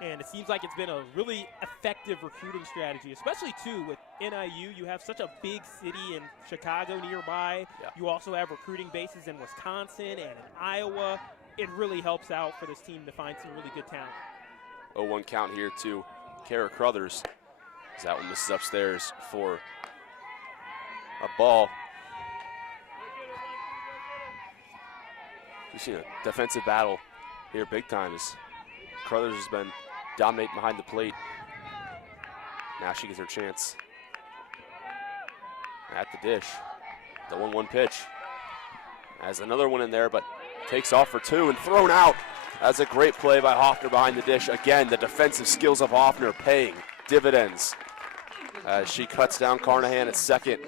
And it seems like it's been a really effective recruiting strategy, especially, too, with NIU. You have such a big city in Chicago nearby. Yeah. You also have recruiting bases in Wisconsin and in Iowa. It really helps out for this team to find some really good talent. 0-1 count here to Kara Crothers. As that one misses upstairs for a ball. We've seen a defensive battle here big time as Crothers has been dominating behind the plate. Now she gets her chance at the dish. The 1-1 pitch. Has another one in there, but takes off for 2 and thrown out. That's a great play by Hoffner behind the dish. Again, the defensive skills of Hoffner paying dividends as she cuts down Carnahan at second.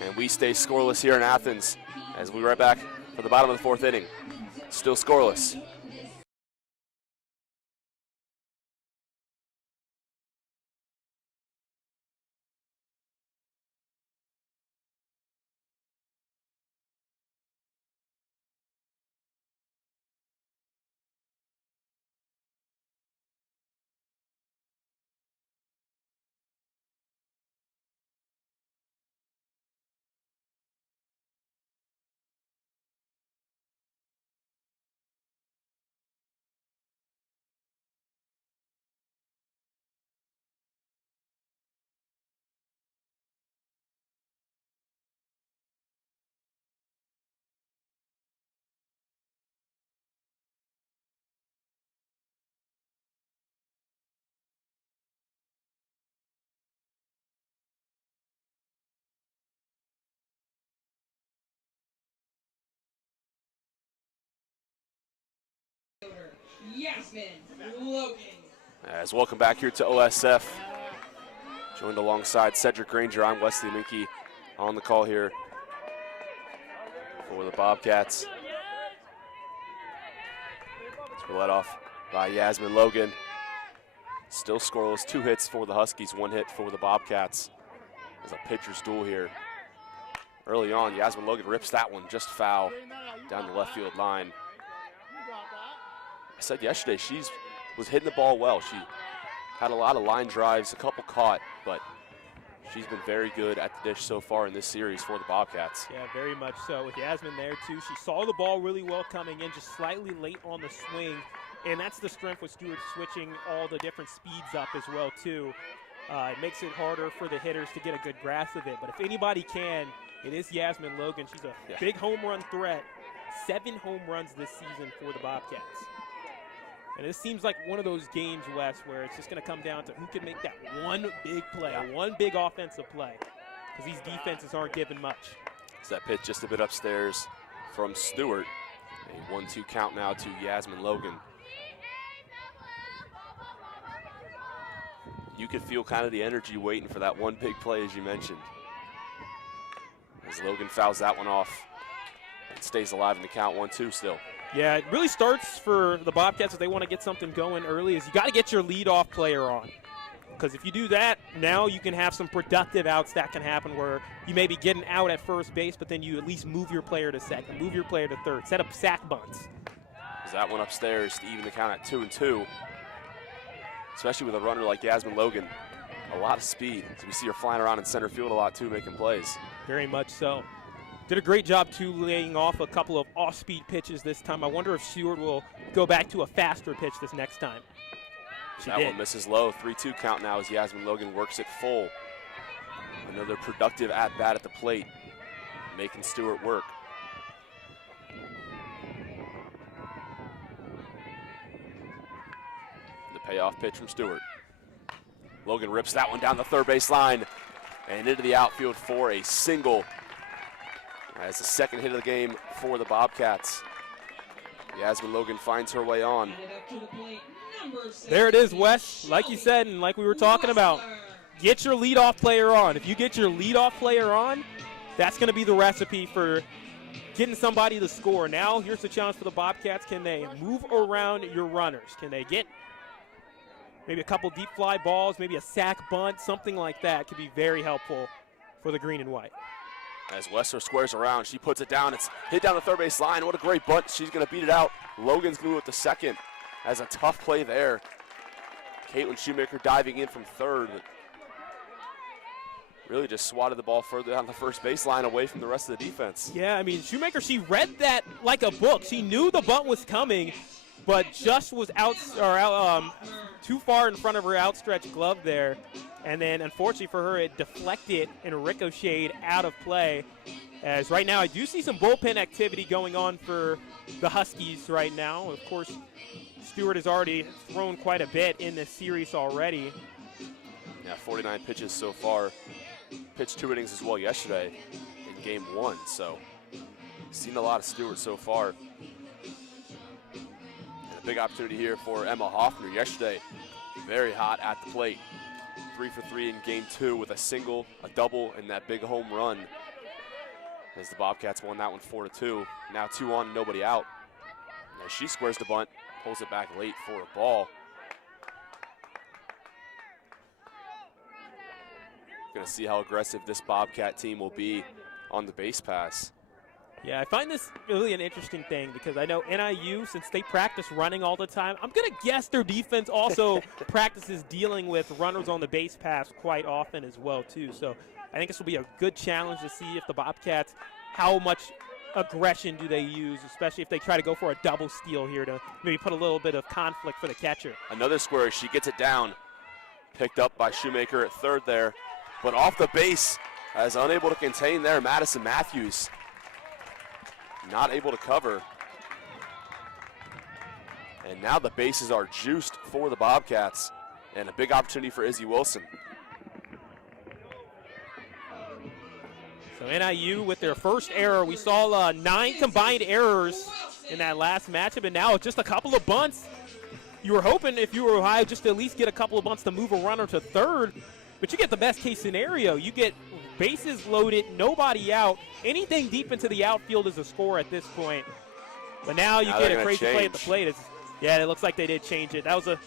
And we stay scoreless here in Athens as we right back for the bottom of the 4th inning. Still scoreless. Yasmin Logan. As welcome back here to OSF. Joined alongside Cedric Granger, I'm Wesley Minke on the call here for the Bobcats. So we're led off by Yasmin Logan. Still scoreless, 2 hits for the Huskies, 1 hit for the Bobcats. There's a pitcher's duel here. Early on, Yasmin Logan rips that one, just foul, down the left field line. I said yesterday, she was hitting the ball well. She had a lot of line drives, a couple caught, but she's been very good at the dish so far in this series for the Bobcats. Yeah, very much so. With Yasmin there, too. She saw the ball really well coming in, just slightly late on the swing. And that's the strength with Stewart switching all the different speeds up as well, too. It makes it harder for the hitters to get a good grasp of it. But if anybody can, it is Yasmin Logan. She's a big home run threat. 7 home runs this season for the Bobcats. And this seems like one of those games, Wes, where it's just going to come down to who can make that one big play, one big offensive play, because these defenses aren't giving much. It's that pitch just a bit upstairs from Stewart. A 1-2 count now to Yasmin Logan. You could feel kind of the energy waiting for that one big play, as you mentioned. As Logan fouls that one off, it stays alive in the count, 1-2 still. Yeah, it really starts for the Bobcats if they want to get something going early is you got to get your leadoff player on. Because if you do that, now you can have some productive outs that can happen where you may be getting out at first base, but then you at least move your player to second, move your player to third, set up sack bunts. There's that one upstairs to even the count at 2-2. Especially with a runner like Yasmin Logan. A lot of speed. So we see her flying around in center field a lot too, making plays. Very much so. Did a great job, too, laying off a couple of off-speed pitches this time. I wonder if Stewart will go back to a faster pitch this next time. That one misses low. 3-2 count now as Yasmin Logan works it full. Another productive at-bat at the plate, making Stewart work. The payoff pitch from Stewart. Logan rips that one down the third base line and into the outfield for a single. As the second hit of the game for the Bobcats. Yasmin Logan finds her way on. There it is, Wes. Like you said and like we were talking about, get your leadoff player on. If you get your leadoff player on, that's going to be the recipe for getting somebody to score. Now here's the challenge for the Bobcats. Can they move around your runners? Can they get maybe a couple deep fly balls, maybe a sack bunt, something like that could be very helpful for the green and white. As Wessler squares around, she puts it down. It's hit down the third base line. What a great bunt. She's going to beat it out. Logan's going to move it to second. As a tough play there. Caitlin Shoemaker diving in from third. Really just swatted the ball further down the first baseline away from the rest of the defense. Yeah, I mean, Shoemaker, she read that like a book. She knew the bunt was coming, but just was too far in front of her outstretched glove there. And then, unfortunately for her, it deflected and ricocheted out of play. As right now, I do see some bullpen activity going on for the Huskies right now. Of course, Stewart has already thrown quite a bit in this series already. Yeah, 49 pitches so far. Pitched 2 innings as well yesterday in game 1. So, seen a lot of Stewart so far. And a big opportunity here for Emma Hoffner yesterday. Very hot at the plate. 3 for 3 in game 2 with a single, a double, and that big home run. As the Bobcats won that one 4-2. Now 2 on, nobody out. As she squares the bunt, pulls it back late for a ball. Gonna see how aggressive this Bobcat team will be on the base pass. Yeah, I find this really an interesting thing because I know NIU, since they practice running all the time, I'm going to guess their defense also practices dealing with runners on the base pass quite often as well, too. So I think this will be a good challenge to see if the Bobcats, how much aggression do they use, especially if they try to go for a double steal here to maybe put a little bit of conflict for the catcher. Another square, she gets it down. Picked up by Shoemaker at third there, but off the base, as unable to contain there, Madison Matthews. Not able to cover. And now the bases are juiced for the Bobcats. And a big opportunity for Izzy Wilson. So NIU with their first error. We saw 9 combined errors in that last matchup, and now just a couple of bunts. You were hoping, if you were Ohio, just to at least get a couple of bunts to move a runner to third, but you get the best case scenario. You get bases loaded, nobody out. Anything deep into the outfield is a score at this point. But now you get a crazy play at the plate. Yeah, it looks like they did change it. That was a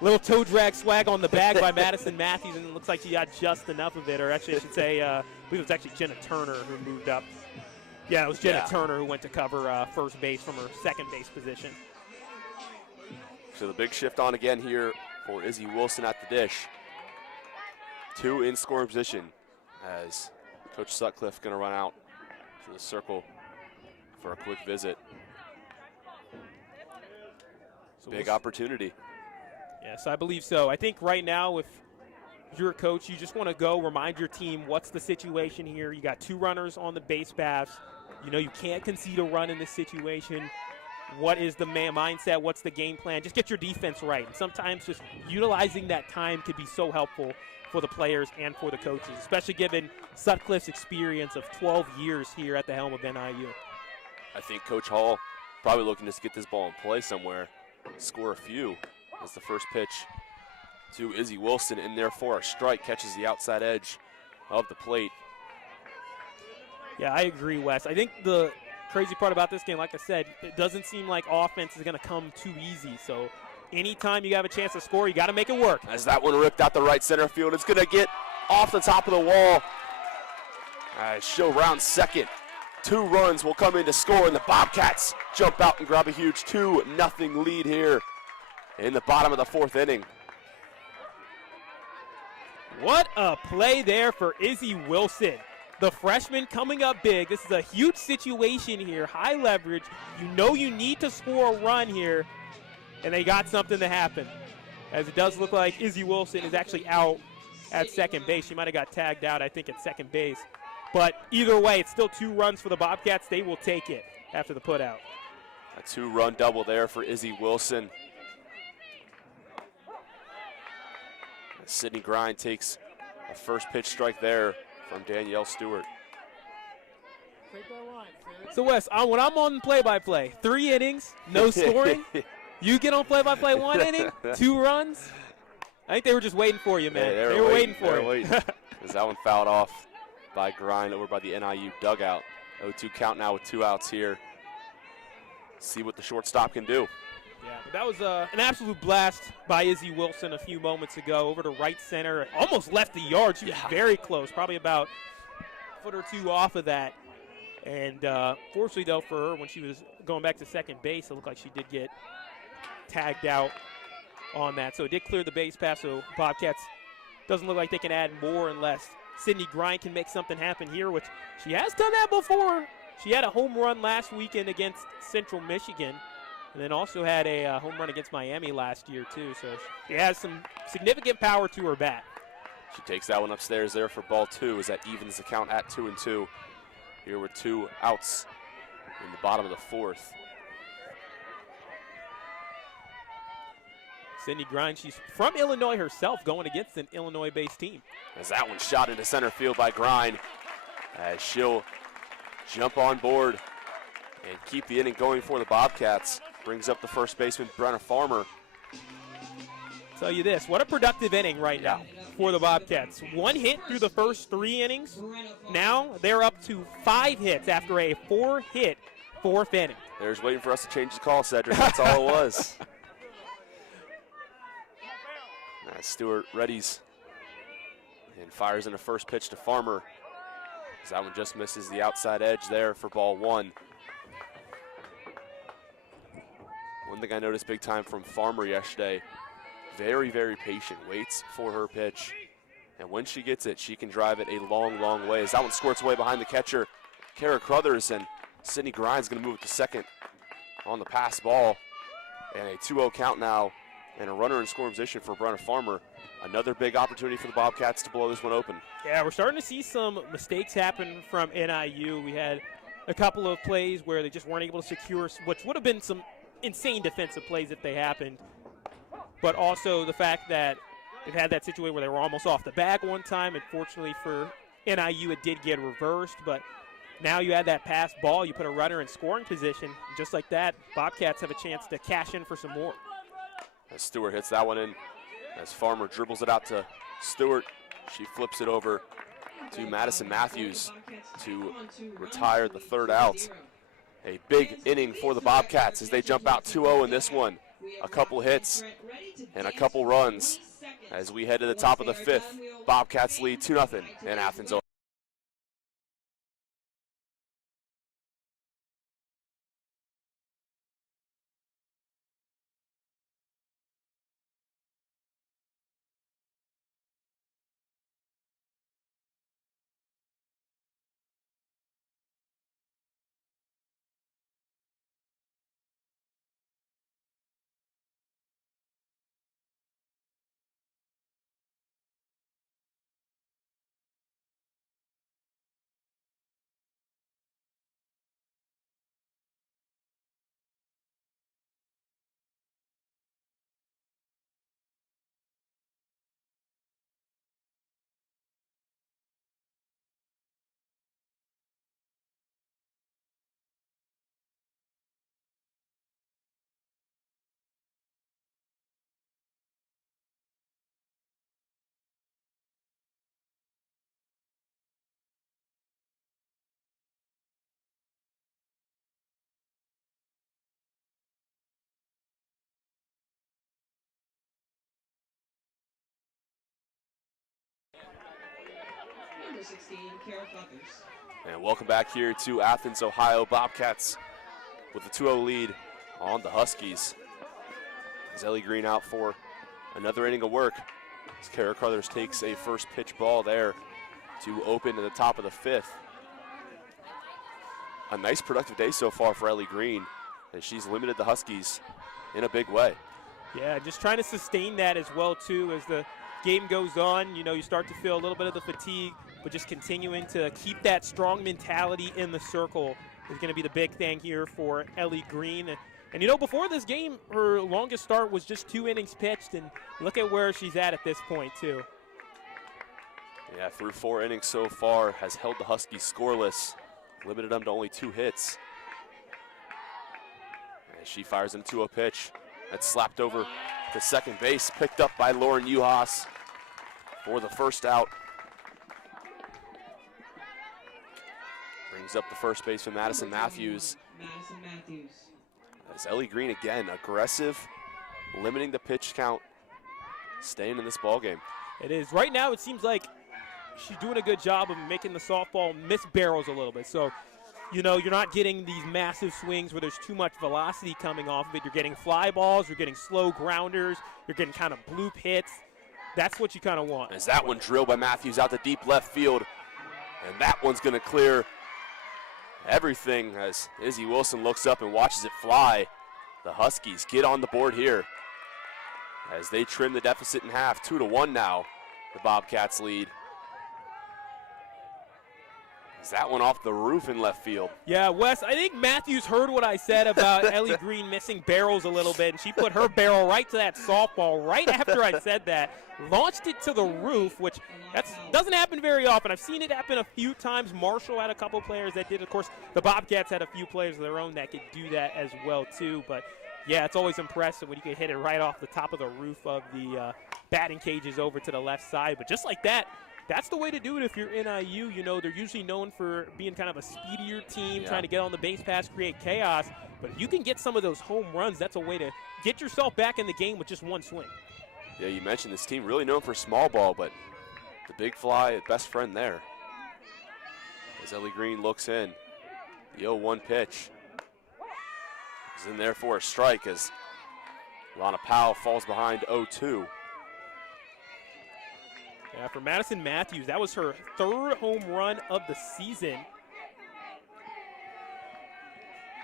little toe drag swag on the bag by Madison Matthews, and it looks like she got just enough of it. Or actually, I should say, I believe it was actually Jenna Turner who moved up. Yeah, it was Jenna Turner who went to cover first base from her second base position. So the big shift on again here for Izzy Wilson at the dish. 2 in scoring position as Coach Sutcliffe going to run out to the circle for a quick visit. So big opportunity. Yes, I believe so. I think right now, if you're a coach, you just want to go remind your team what's the situation here. You got 2 runners on the base paths. You know you can't concede a run in this situation. What is the mindset? What's the game plan? Just get your defense right. And sometimes just utilizing that time could be so helpful for the players and for the coaches, especially given Sutcliffe's experience of 12 years here at the helm of NIU. I think Coach Hall probably looking to get this ball in play somewhere, score a few. As the first pitch to Izzy Wilson in there for a strike, catches the outside edge of the plate. Yeah, I agree, Wes. I think the crazy part about this game, like I said, it doesn't seem like offense is going to come too easy. So anytime you have a chance to score, you got to make it work. As that one ripped out the right center field, it's going to get off the top of the wall. Show round second. 2 runs will come in to score, and the Bobcats jump out and grab a huge 2-0 lead here in the bottom of the 4th inning. What a play there for Izzy Wilson. The freshman coming up big. This is a huge situation here, high leverage. You know you need to score a run here, and they got something to happen. As it does look like Izzy Wilson is actually out at second base. She might have got tagged out, I think, at second base. But either way, it's still 2 runs for the Bobcats. They will take it after the put out. A 2-run double there for Izzy Wilson. Sydney Grind takes a first pitch strike there from Danielle Stewart. So, Wes, when I'm on play-by-play, 3 innings, no scoring. You get on play-by-play 1 inning, 2 runs. I think they were just waiting for you, man. Yeah, they were waiting for you. As that one fouled off by Grind over by the NIU dugout. 0-2 count now with 2 outs here. See what the shortstop can do. Yeah, but that was an absolute blast by Izzy Wilson a few moments ago over to right center. Almost left the yard. She was very close, probably about a foot or 2 off of that. And fortunately, though, for her, when she was going back to second base, it looked like she did get tagged out on that. So it did clear the base pass, so Bobcats doesn't look like they can add more unless Sydney Grind can make something happen here, which she has done that before. She had a home run last weekend against Central Michigan. And then also had a home run against Miami last year, too. So she has some significant power to her bat. She takes that one upstairs there for ball 2 as that evens the count at 2-2. Here with 2 outs in the bottom of the 4th. Sydney Grind, she's from Illinois herself, going against an Illinois-based team. As that one shot into center field by Grind, as she'll jump on board and keep the inning going for the Bobcats. Brings up the first baseman, Brenna Farmer. Tell you this, what a productive inning right now for the Bobcats. 1 hit through the first 3 innings. Now they're up to 5 hits after a 4-hit 4th inning. There's waiting for us to change the call, Cedric. That's all it was. Stewart readies and fires in the first pitch to Farmer. That one just misses the outside edge there for ball 1. One thing I noticed big time from Farmer yesterday, very, very patient, waits for her pitch. And when she gets it, she can drive it a long, long way. As that one squirts away behind the catcher, Kara Crothers, and Sydney Grind's going to move it to second on the pass ball. And a 2-0 count now, and a runner in scoring position for Brenna Farmer. Another big opportunity for the Bobcats to blow this one open. Yeah, we're starting to see some mistakes happen from NIU. We had a couple of plays where they just weren't able to secure, which would have been some insane defensive plays if they happened. But also the fact that they've had that situation where they were almost off the bag one time, and fortunately for NIU, it did get reversed. But Now you add that pass ball, you put a runner in scoring position. Just like that, Bobcats have a chance to cash in for some more. As Stewart hits that one in, as Farmer dribbles it out to Stewart, she flips it over to Madison Matthews to retire the third out. A big inning for the Bobcats as they jump out 2-0 in this one. A couple hits and a couple runs as we head to the top of the fifth. Bobcats lead 2-0 in Athens, Ohio. Number 16, Kara Fuckers. And welcome back here to Athens, Ohio Bobcats with a 2-0 lead on the Huskies. Ellie Green out for another inning of work as Kara Carruthers takes a first pitch ball there to open to the top of the fifth. A nice productive day so far for Ellie Green as she's limited the Huskies in a big way. Yeah, just trying to sustain that as well, too, as the game goes on. You know, you start to feel a little bit of the fatigue, but just continuing to keep that strong mentality in the circle is going to be the big thing here for Ellie Green. And, you know, before this game, her longest start was just 2 innings pitched, and look at where she's at this point, too. Yeah, through 4 innings so far, has held the Huskies scoreless, limited them to only 2 hits. And she fires into a pitch that's slapped over to second base, picked up by Lauren Uhas for the first out. Brings up the first baseman, Madison Matthews. Madison Matthews. As Ellie Green again, aggressive, limiting the pitch count, staying in this ball game. It is. Right now it seems like she's doing a good job of making the softball miss barrels a little bit. So, you know, you're not getting these massive swings where there's too much velocity coming off of it. You're getting fly balls, you're getting slow grounders, you're getting kind of bloop hits. That's what you kind of want. As that one drilled by Matthews out to deep left field, and that one's going to clear everything as Izzy Wilson looks up and watches it fly. The Huskies get on the board here as they trim the deficit in half. 2-1 now, the Bobcats lead. Is that one off the roof in left field? Yeah, Wes, I think Matthews heard what I said about Ellie Green missing barrels a little bit, and she put her barrel right to that softball right after I said that, launched it to the roof, which doesn't happen very often. I've seen it happen a few times. Marshall had a couple players that did. Of course, the Bobcats had a few players of their own that could do that as well, too. But, yeah, it's always impressive when you can hit it right off the top of the roof of the batting cages over to the left side. But just like that, that's the way to do it if you're NIU. You know, they're usually known for being kind of a speedier team, trying to get on the base pass, create chaos. But if you can get some of those home runs, that's a way to get yourself back in the game with just one swing. Yeah, you mentioned this team really known for small ball, but the big fly, best friend there. As Ellie Green looks in, the 0-1 pitch is in there for a strike as Lana Powell falls behind 0-2. Yeah, for Madison Matthews, that was her 3rd home run of the season.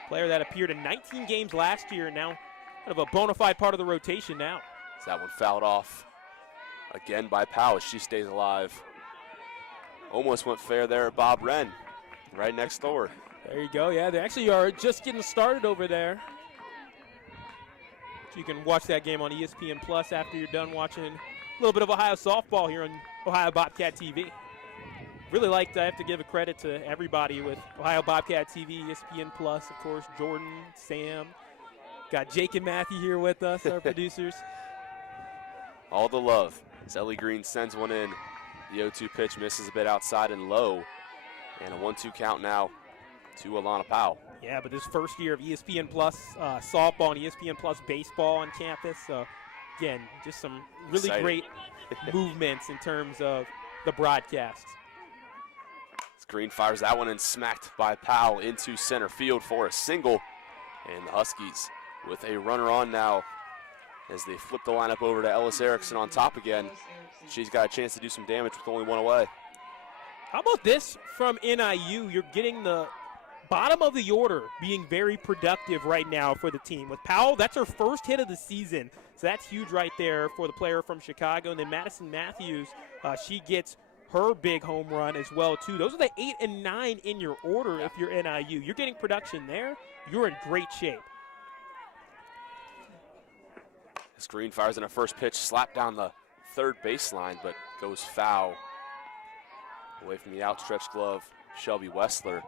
Player that appeared in 19 games last year, now kind of a bona fide part of the rotation now. As that one fouled off again by Powell as she stays alive. Almost went fair there at Bob Wren, right next door. There you go, yeah, they actually are just getting started over there. So you can watch that game on ESPN Plus after you're done watching a little bit of Ohio softball here on Ohio Bobcat TV. really liked, I have to give a credit to everybody with Ohio Bobcat TV, ESPN Plus, of course, Jordan, Sam. Got Jake and Matthew here with us, our producers. All the love. As Ellie Green sends one in. The 0-2 pitch misses a bit outside and low. And a 1-2 count now to Alana Powell. Yeah, but this first year of ESPN Plus softball and ESPN Plus baseball on campus. So, again, just some really Exciting. great movements in terms of the broadcast. As Green fires that one and smacked by Powell into center field for a single. And the Huskies with a runner on now as they flip the lineup over to Ellis Erickson on top again. She's got a chance to do some damage with only one away. How about this from NIU? You're getting the bottom of the order being very productive right now for the team. With Powell, that's her first hit of the season. So that's huge right there for the player from Chicago. And then Madison Matthews, she gets her big home run as well, too. Those are the 8 and 9 in your order if you're NIU. You're getting production there. You're in great shape. As Green fires in a first pitch, slapped down the third baseline, but goes foul. Away from the outstretched glove, Shelby Wessler.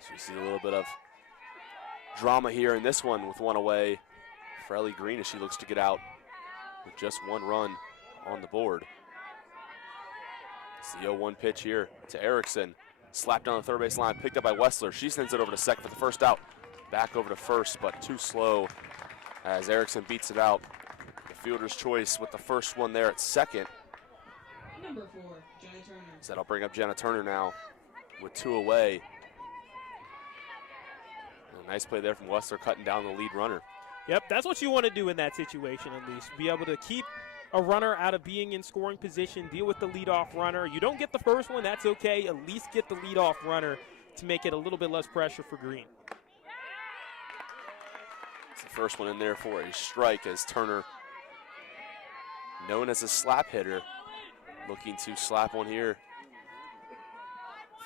So we see a little bit of drama here in this one with one away for Ellie Green as she looks to get out with just one run on the board. It's the 0-1 pitch here to Erickson. Slapped down the third base line, picked up by Wessler. She sends it over to second for the first out. Back over to first, but too slow as Erickson beats it out. The fielder's choice with the first one there at second. Number 4, Jenna Turner. So that'll bring up Jenna Turner now with 2 away. A nice play there from Wessler, cutting down the lead runner. Yep, that's what you want to do in that situation at least. Be able to keep a runner out of being in scoring position, deal with the leadoff runner. You don't get the first one, that's okay. At least get the leadoff runner to make it a little bit less pressure for Green. It's the first one in there for a strike as Turner, known as a slap hitter, looking to slap one here.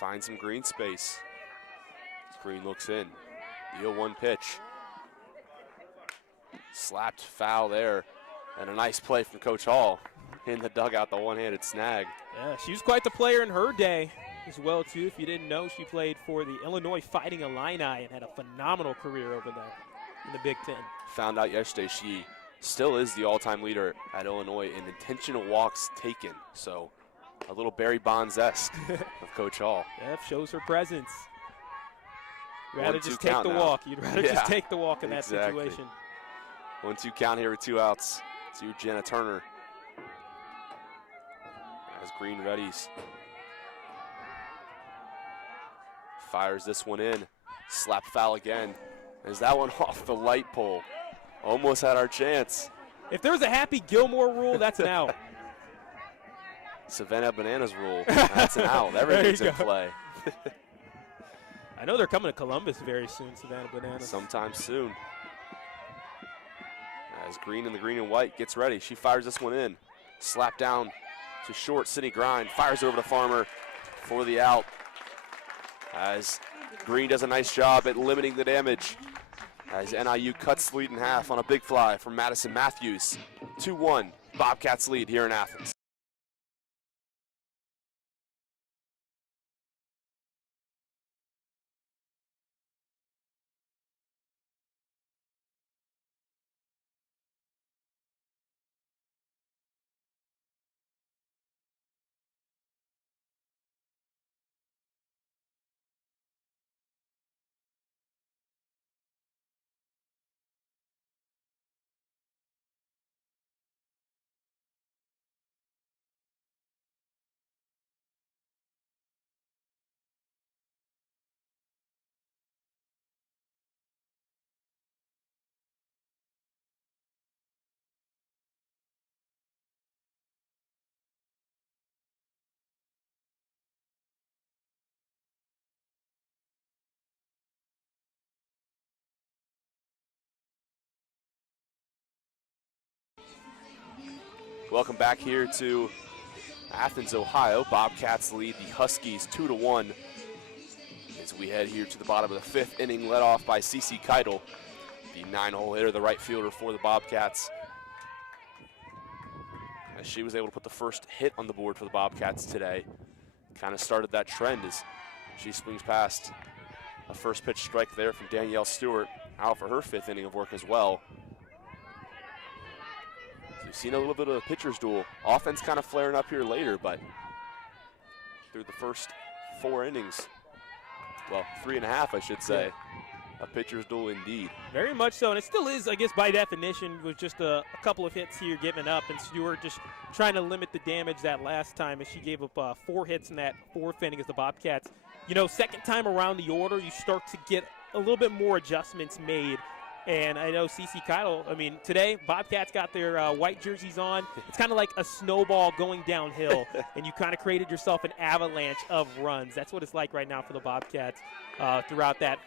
Find some green space. As Green looks in. The 0-1 pitch. Slapped foul there. And a nice play from Coach Hall in the dugout, the one-handed snag. Yeah, she was quite the player in her day as well, too. If you didn't know, she played for the Illinois Fighting Illini and had a phenomenal career over there in the Big Ten. Found out yesterday she still is the all-time leader at Illinois in intentional walks taken. So a little Barry Bonds-esque of Coach Hall. Yeah, shows her presence. Rather 1-2 just take count the now. walk. You'd rather just take the walk in that Exactly. situation. 1-2 count here with 2 outs to Jenna Turner. As Green readies. Fires this one in. Slap foul again. Is that one off the light pole? Almost had our chance. If there's a Happy Gilmore rule, that's an out. Savannah Bananas rule. That's an out. Everything's in play. I know they're coming to Columbus very soon, Savannah Bananas. Sometime soon. As Green in the green and white gets ready. She fires this one in. Slap down to short. Sydney Grind fires over to Farmer for the out. As Green does a nice job at limiting the damage. As NIU cuts the lead in half on a big fly from Madison Matthews. 2-1. Bobcats lead here in Athens. Welcome back here to Athens, Ohio. Bobcats lead the Huskies 2-1 as we head here to the bottom of the 5th inning, led off by Cece Keitel, the 9-hole hitter, the right fielder for the Bobcats. as she was able to put the first hit on the board for the Bobcats today. Kind of started that trend as she swings past a first pitch strike there from Danielle Stewart, out for her 5th inning of work as well. So you've seen a little bit of a pitcher's duel. Offense kind of flaring up here later, but through the first 4 innings, well, 3.5, I should say. A pitcher's duel indeed. Very much so, and it still is, I guess, by definition, with just a couple of hits here giving up, and Stewart just trying to limit the damage that last time as she gave up 4 hits in that 4th inning as the Bobcats. You know, second time around the order, you start to get a little bit more adjustments made. And I know CC Keitel, I mean, today Bobcats got their white jerseys on. It's kind of like a snowball going downhill, and you kind of created yourself an avalanche of runs. That's what it's like right now for the Bobcats throughout that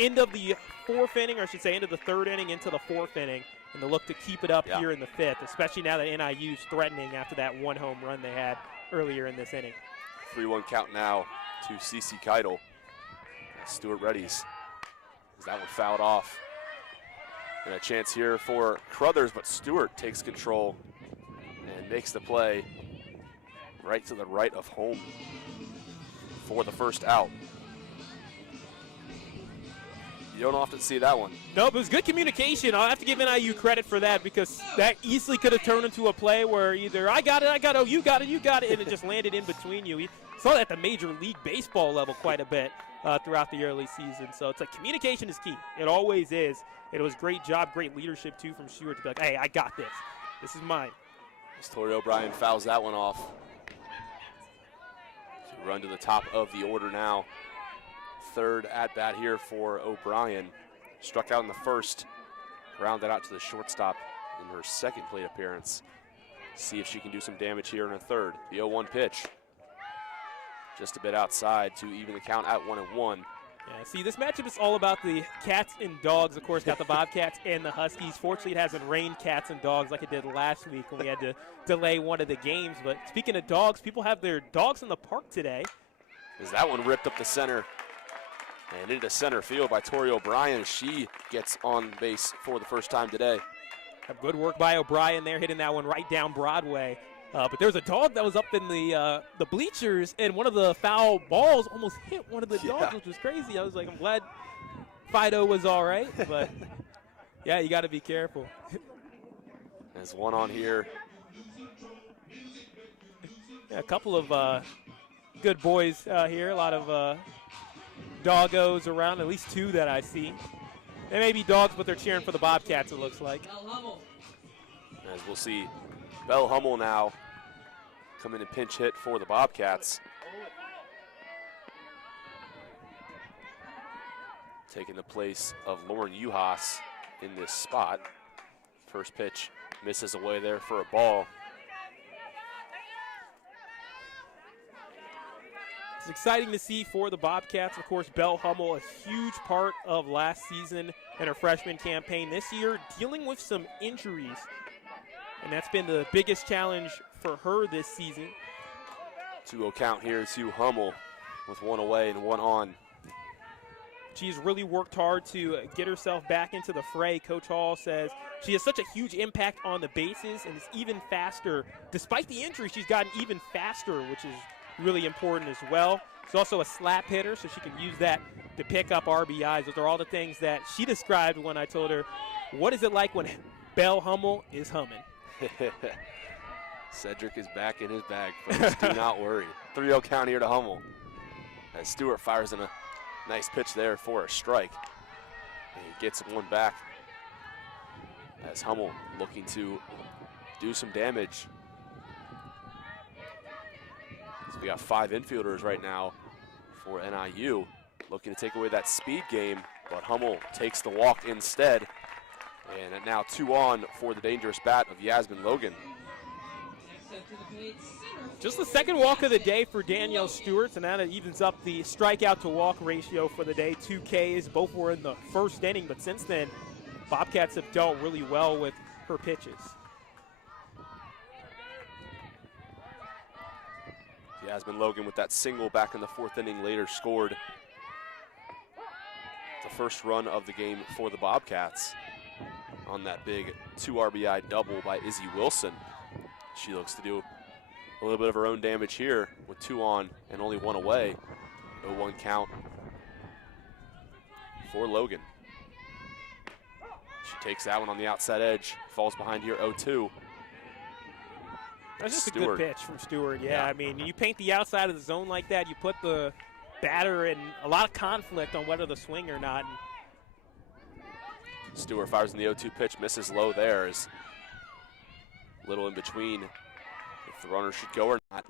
end of the 4th inning, or I should say end of the 3rd inning into the 4th inning, and to look to keep it up here in the 5th, especially now that NIU's threatening after that 1 home run they had earlier in this inning. 3-1 count now to CC Keitel. Stewart readies as that one fouled off. And a chance here for Crothers, but Stewart takes control and makes the play right to the right of home for the first out. You don't often see that one. Nope, it was good communication. I'll have to give NIU credit for that, because that easily could have turned into a play where either I got it, oh, you got it, and it just landed in between you. We saw that at the Major League Baseball level quite a bit throughout the early season. So it's like communication is key. It always is. It was great job, great leadership, too, from Stewart to be like, hey, I got this. This is mine. As Tori O'Brien fouls that one off. So run to the top of the order now. 3rd at-bat here for O'Brien. Struck out in the 1st, grounded out to the shortstop in her 2nd plate appearance. See if she can do some damage here in her 3rd. The 0-1 pitch. Just a bit outside to even the count at 1-1. Yeah, see, this matchup is all about the cats and dogs. Of course, got the Bobcats and the Huskies. Fortunately, it hasn't rained cats and dogs like it did last week when we had to delay one of the games. But speaking of dogs, people have their dogs in the park today. As that one ripped up the center and into center field by Tori O'Brien. She gets on base for the first time today. Have good work by O'Brien there, hitting that one right down Broadway. But there was a dog that was up in the bleachers, and one of the foul balls almost hit one of the dogs, which was crazy. I was like, I'm glad Fido was all right, but yeah, you got to be careful. There's one on here. Yeah, a couple of good boys here, a lot of doggos around, at least 2 that I see. They may be dogs, but they're cheering for the Bobcats, it looks like. As we'll see, Belle Hummel now coming in pinch hit for the Bobcats. Taking the place of Lauren Uhas in this spot. First pitch misses away there for a ball. It's exciting to see for the Bobcats. Of course, Belle Hummel, a huge part of last season and her freshman campaign. This year, dealing with some injuries. And that's been the biggest challenge for her this season. 2-0 count here to Hummel with 1 away and 1 on. She's really worked hard to get herself back into the fray. Coach Hall says she has such a huge impact on the bases and is even faster. Despite the injury, she's gotten even faster, which is really important as well. She's also a slap hitter, so she can use that to pick up RBIs. Those are all the things that she described when I told her, what is it like when Belle Hummel is humming? Cedric is back in his bag, folks. Do not worry. 3-0 count here to Hummel. As Stewart fires in a nice pitch there for a strike. And he gets one back. As Hummel looking to do some damage. So we got 5 infielders right now for NIU. Looking to take away that speed game, but Hummel takes the walk instead. And now 2 on for the dangerous bat of Yasmin Logan. Just the 2nd walk of the day for Danielle Stewart, and that evens up the strikeout to walk ratio for the day. 2 Ks, both were in the 1st inning, but since then, Bobcats have dealt really well with her pitches. Yasmin Logan with that single back in the 4th inning, later scored the first run of the game for the Bobcats on that big 2 RBI double by Izzy Wilson. She looks to do a little bit of her own damage here with 2 on and only 1 away. 0-1 count for Logan. She takes that one on the outside edge, falls behind here 0-2. That's just Stewart. a good pitch from Stewart, yeah. I mean, you paint the outside of the zone like that, you put the batter in a lot of conflict on whether to swing or not. Stewart fires in the 0-2 pitch, misses low there. Is a little in between if the runner should go or not.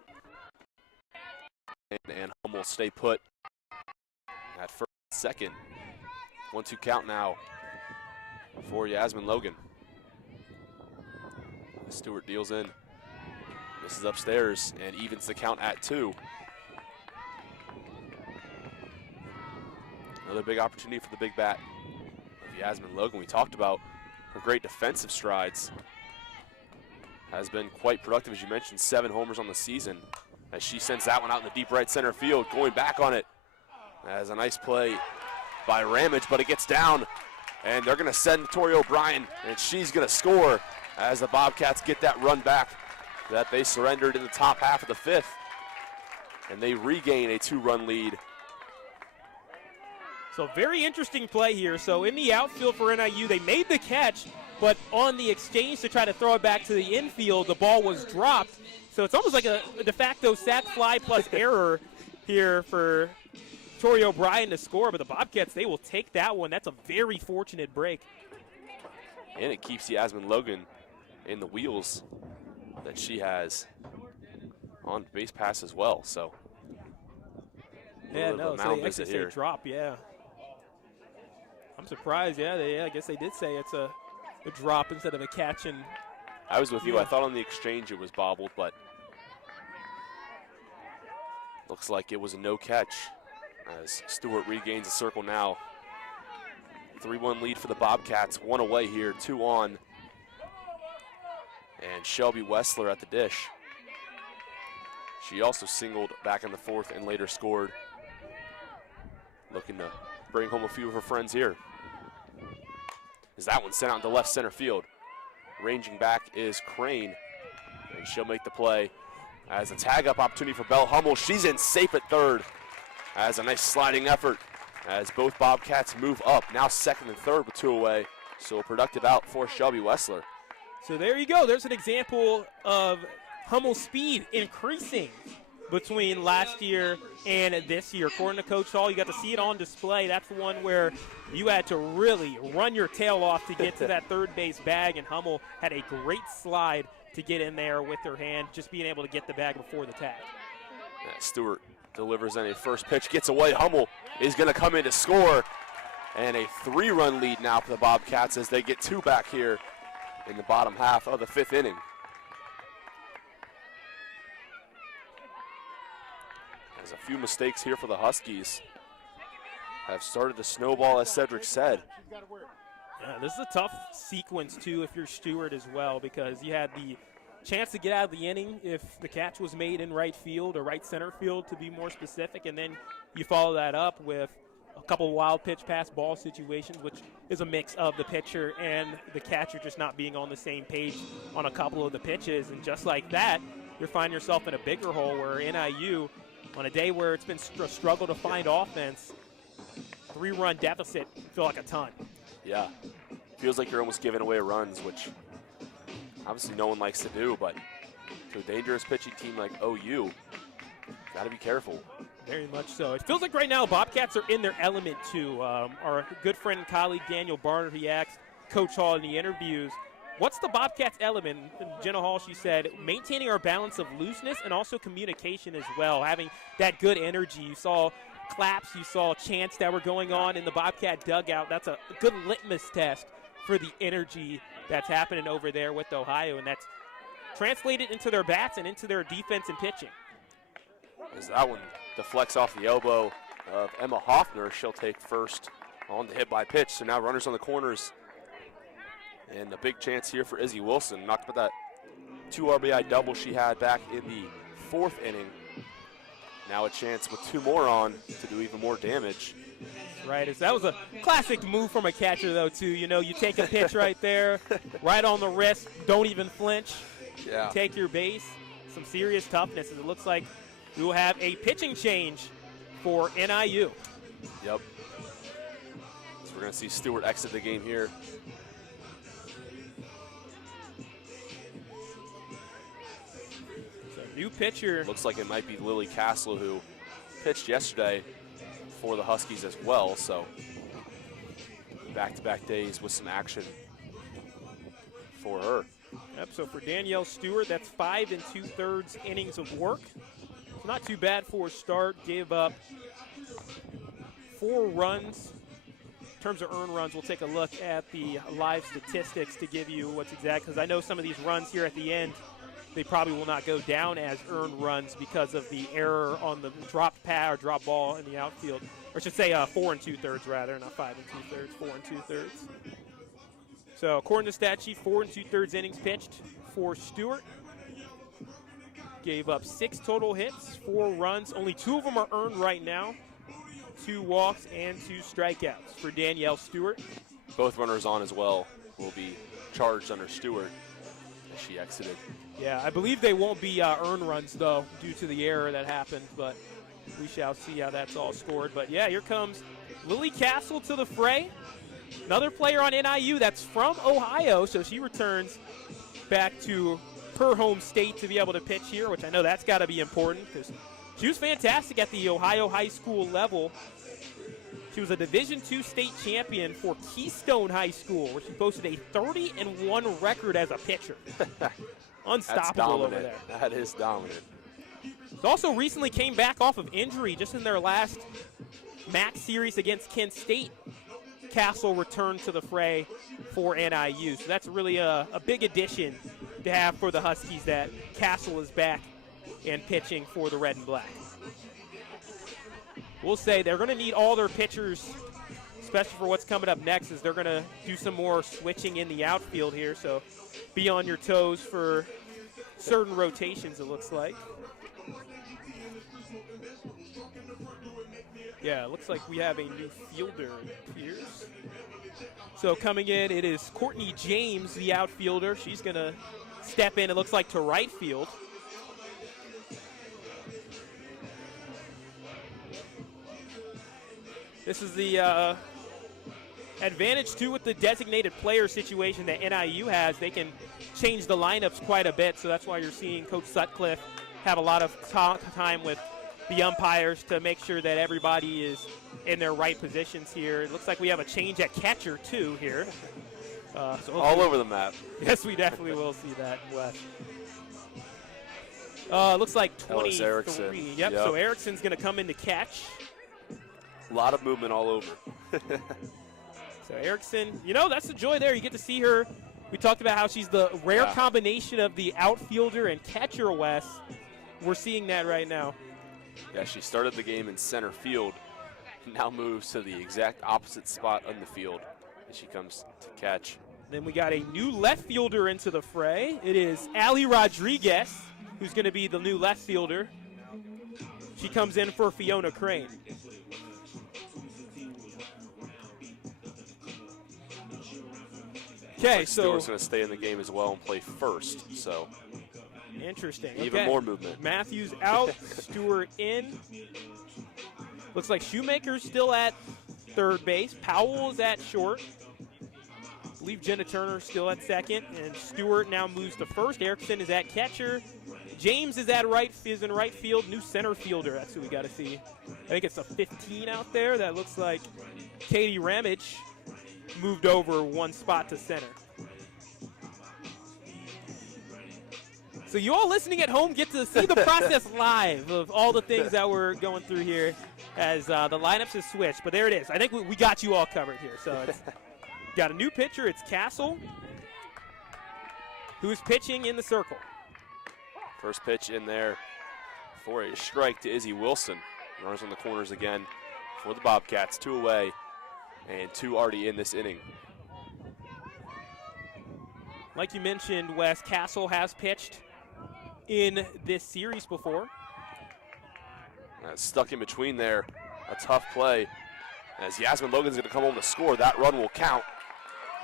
And Hummel stay put at first, second. 1-2 count now for Yasmin Logan. Stewart deals in. This is upstairs and evens the count at 2. Another big opportunity for the big bat of Yasmin Logan. We talked about her great defensive strides. Has been quite productive, as you mentioned, 7 homers on the season. As she sends that one out in the deep right center field, going back on it. As a nice play by Ramage, but it gets down. And they're going to send Tori O'Brien, and she's going to score as the Bobcats get that run back that they surrendered in the top half of the 5th. And they regain a 2-run lead. So very interesting play here. So in the outfield for NIU, they made the catch, but on the exchange to try to throw it back to the infield, the ball was dropped. So it's almost like a de facto sac fly plus error here for Tori O'Brien to score, but the Bobcats, they will take that one. That's a very fortunate break. And it keeps Yasmin Logan in the wheels that she has on base pass as well. So yeah, no, so they actually say drop, yeah. I'm surprised, yeah, I guess they did say it's a drop instead of a catch. And I was with you. I thought on the exchange it was bobbled, but looks like it was a no catch as Stewart regains the circle now. 3-1 lead for the Bobcats, 1 away here, 2 on. And Shelby Wessler at the dish. She also singled back in the 4th and later scored. Looking to bring home a few of her friends here. As that one sent out into left center field. Ranging back is Crane, and she'll make the play. As a tag-up opportunity for Belle Hummel. She's in safe at 3rd. As a nice sliding effort as both Bobcats move up. Now 2nd and 3rd with 2 away. So a productive out for Shelby Wessler. So there you go. There's an example of Hummel's speed increasing between last year and this year. According to Coach Hall, you got to see it on display. That's the one where you had to really run your tail off to get to that third base bag, and Hummel had a great slide to get in there with her hand, just being able to get the bag before the tag. Yeah, Stewart delivers on a first pitch, gets away. Hummel is going to come in to score, and a 3-run lead now for the Bobcats as they get 2 back here in the bottom half of the 5th inning. There's a few mistakes here for the Huskies. Have started to snowball, as Cedric said. Yeah, this is a tough sequence, too, if you're Stewart as well, because you had the chance to get out of the inning if the catch was made in right field or right center field, to be more specific, and then you follow that up with a couple wild pitch pass ball situations, which is a mix of the pitcher and the catcher just not being on the same page on a couple of the pitches. And just like that, you're finding yourself in a bigger hole where NIU, on a day where it's been a struggle to find offense, 3-run deficit feel like a ton. Yeah, feels like you're almost giving away runs, which obviously no one likes to do, but to a dangerous pitching team like OU, got to be careful. Very much so. It feels like right now Bobcats are in their element, too. Our good friend and colleague Daniel Barnard, he asked Coach Hall in the interviews, what's the Bobcats element? And Jenna Hall, she said, maintaining our balance of looseness and also communication as well, having that good energy. You saw claps, you saw chants that were going on in the Bobcat dugout. That's a good litmus test for the energy that's happening over there with Ohio, and that's translated into their bats and into their defense and pitching. As that one deflects off the elbow of Emma Hoffner, she'll take first on the hit by pitch. So now runners on the corners, and a big chance here for Izzy Wilson. Knocked about that 2 RBI double she had back in the 4th inning. Now a chance with 2 more on to do even more damage. Right, that was a classic move from a catcher, though, too. You know, you take a pitch right there, right on the wrist, don't even flinch. Yeah. take your base. Some serious toughness, and it looks like we will have a pitching change for NIU. Yep. So we're going to see Stewart exit the game here. So new pitcher. Looks like it might be Lily Castle, who pitched yesterday for the Huskies as well. So back-to-back days with some action for her. Yep, so for Danielle Stewart, that's 5 2/3 innings of work. It's not too bad for a start. Gave up 4 runs. In terms of earned runs, we'll take a look at the live statistics to give you what's exact, because I know some of these runs here at the end, they probably will not go down as earned runs because of the error on the drop pass or drop ball in the outfield. Or I should say 4 2/3 rather, not 5 2/3, 4 2/3. So according to stat sheet, 4 2/3 innings pitched for Stewart. Gave up 6 total hits, 4 runs. Only 2 of them are earned right now. 2 walks and 2 strikeouts for Danielle Stewart. Both runners on as well will be charged under Stewart as she exited. Yeah, I believe they won't be earned runs, though, due to the error that happened, but we shall see how that's all scored. But, yeah, here comes Lily Castle to the fray. Another player on NIU that's from Ohio, so she returns back to her home state to be able to pitch here, which I know that's got to be important because she was fantastic at the Ohio high school level. She was a Division II state champion for Keystone High School, where she posted a 30-1 record as a pitcher. Unstoppable over there. That is dominant. She also recently came back off of injury just in their last MAC series against Kent State. Castle returned to the fray for NIU. So that's really a big addition to have for the Huskies, that Castle is back and pitching for the Red and Black. We'll say they're going to need all their pitchers, especially for what's coming up next, is they're going to do some more switching in the outfield here. So be on your toes for certain rotations, it looks like. Yeah, it looks like we have a new fielder, it appears. So coming in, it is Courtney James, the outfielder. She's going to step in, it looks like, to right field. This is the advantage, too, with the designated player situation that NIU has. They can change the lineups quite a bit, so that's why you're seeing Coach Sutcliffe have a lot of time with the umpires to make sure that everybody is in their right positions here. It looks like we have a change at catcher, too, here. So all over the map. Yes, we definitely will see that, Wes. Looks like 23. Erickson. Yep, so Erickson's going to come in to catch. A lot of movement all over. So Erickson, you know, that's the joy there. You get to see her. We talked about how she's the rare combination of the outfielder and catcher, Wes. We're seeing that right now. Yeah, she started the game in center field, now moves to the exact opposite spot on the field as she comes to catch. Then we got a new left fielder into the fray. It is Allie Rodriguez, who's going to be the new left fielder. She comes in for Fiona Crane. Okay, so Stewart's going to stay in the game as well and play first, so interesting. Even more movement. Matthews out, Stewart in. Looks like Shoemaker's still at third base. Powell is at short. I believe Jenna Turner's still at second, and Stewart now moves to first. Erickson is at catcher. James is in right field. New center fielder. That's who we got to see. I think it's a 15 out there. That looks like Katie Ramage moved over one spot to center. So you all listening at home get to see the process live of all the things that we're going through here as the lineups have switched. But there it is. I think we got you all covered here. So it's got a new pitcher. It's Castle, who's pitching in the circle. First pitch in there for a strike to Izzy Wilson. Runners on the corners again for the Bobcats. 2 away and 2 already in this inning. Like you mentioned, Wes, Castle has pitched in this series before. Stuck in between there. A tough play. As Yasmin Logan's going to come home to score, that run will count.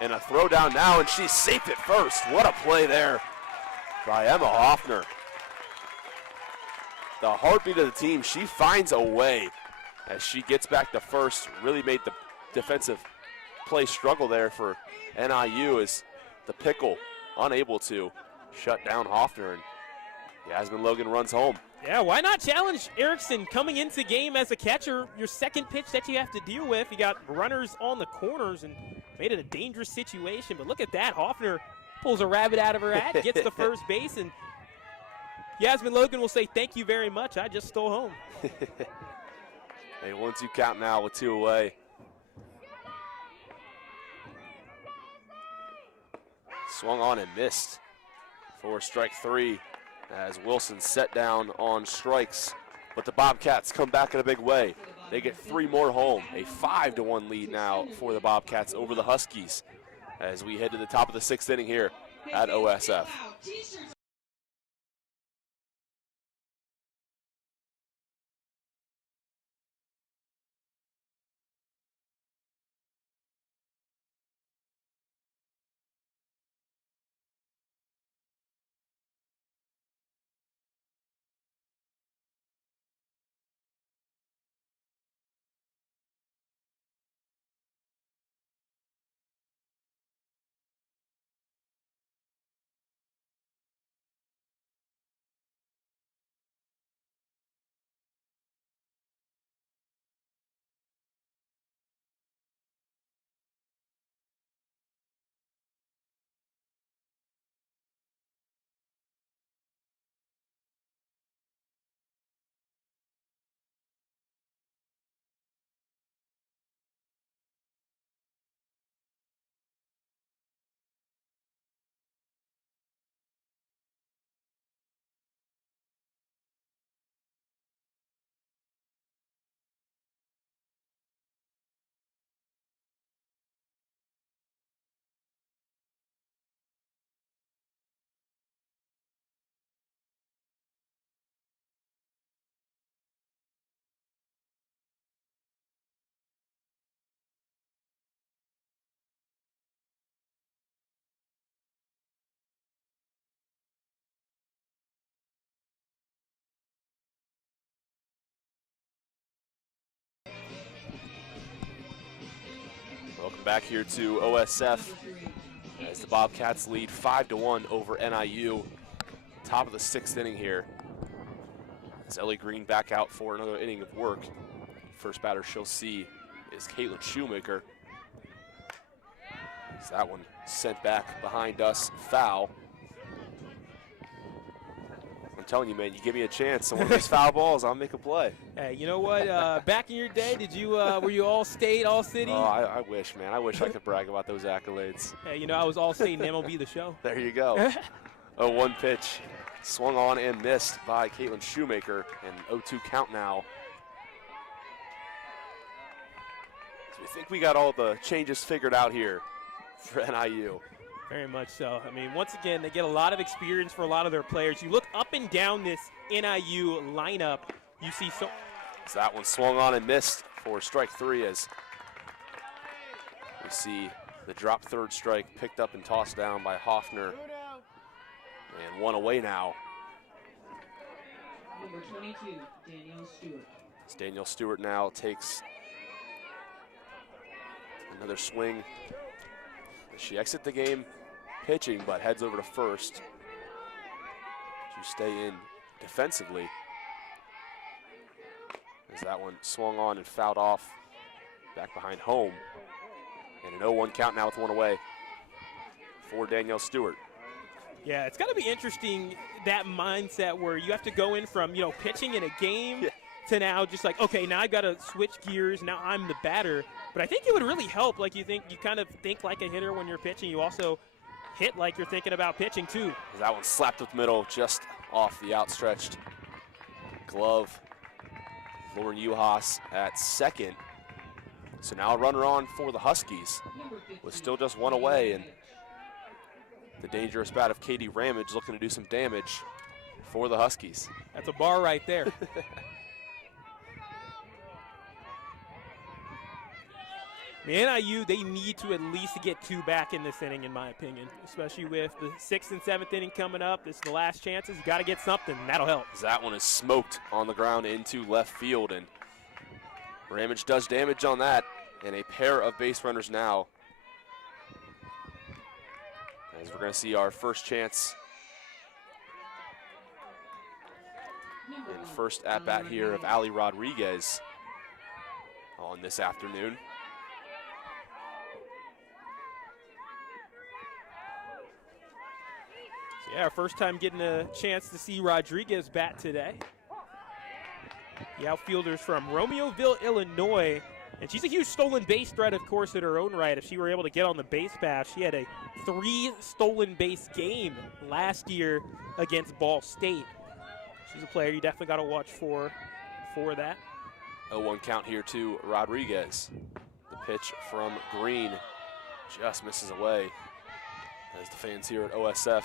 And a throw down now, and she's safe at first. What a play there by Emma Hoffner. The heartbeat of the team, she finds a way as she gets back to first. Really made the defensive play struggle there for NIU as the Pickle unable to shut down Hoffner, and Yasmin Logan runs home. Yeah, why not challenge Erickson coming into game as a catcher? Your second pitch that you have to deal with. You got runners on the corners and made it a dangerous situation. But look at that. Hoffner pulls a rabbit out of her hat, gets to first base, and Yasmin Logan will say, thank you very much. I just stole home. A 1-2 count now with 2 away. Swung on and missed for strike 3 as Wilson set down on strikes. But the Bobcats come back in a big way. They get 3 more home. A 5-1 lead now for the Bobcats over the Huskies as we head to the top of the 6th inning here at OSF. Welcome back here to OSF as the Bobcats lead 5-1 over NIU. Top of the 6th inning here. As Ellie Green back out for another inning of work. First batter she'll see is Caitlin Shoemaker. As that one sent back behind us, foul. I'm telling you, man, you give me a chance on one of these foul balls, I'll make a play. Hey, you know what? Back in your day, did you were you all state, all city? Oh, I wish, man. I wish I could brag about those accolades. Hey, you know, I was all state in MLB The Show. There you go. A 1 pitch swung on and missed by Caitlin Shoemaker, and 0-2 count now. So we think we got all the changes figured out here for NIU. Very much so. I mean, once again, they get a lot of experience for a lot of their players. You look up and down this NIU lineup, you see so. So that one swung on and missed for strike 3 as we see the drop third strike picked up and tossed down by Hoffner. And 1 away now. Number 22, Danielle Stewart. As Danielle Stewart now takes another swing. She exits the game pitching, but heads over to first to stay in defensively. As that one swung on and fouled off back behind home. And an 0-1 count now with 1 away for Danielle Stewart. Yeah, it's got to be interesting, that mindset where you have to go in from, you know, pitching in a game to now just like, okay, now I got to switch gears. Now I'm the batter. But I think it would really help. Like you kind of think like a hitter when you're pitching. You also hit like you're thinking about pitching too. That one slapped with middle just off the outstretched glove. Lauren Uhas at second. So now a runner on for the Huskies with still just 1 away, and the dangerous bat of Katie Ramage looking to do some damage for the Huskies. That's a bar right there. I mean, NIU, they need to at least get 2 back in this inning, in my opinion, especially with the 6th and 7th inning coming up. This is the last chances. You got to get something, and that'll help. That one is smoked on the ground into left field, and Ramage does damage on that, and a pair of base runners now. As we're going to see our first chance and first at-bat here of Ali Rodriguez on this afternoon. So yeah, our first time getting a chance to see Rodriguez bat today. The outfielder's from Romeoville, Illinois, and she's a huge stolen base threat, of course, in her own right. If she were able to get on the base path, she had a 3 stolen base game last year against Ball State. She's a player you definitely got to watch for that. 0-1 count here to Rodriguez. The pitch from Green just misses away, as the fans here at OSF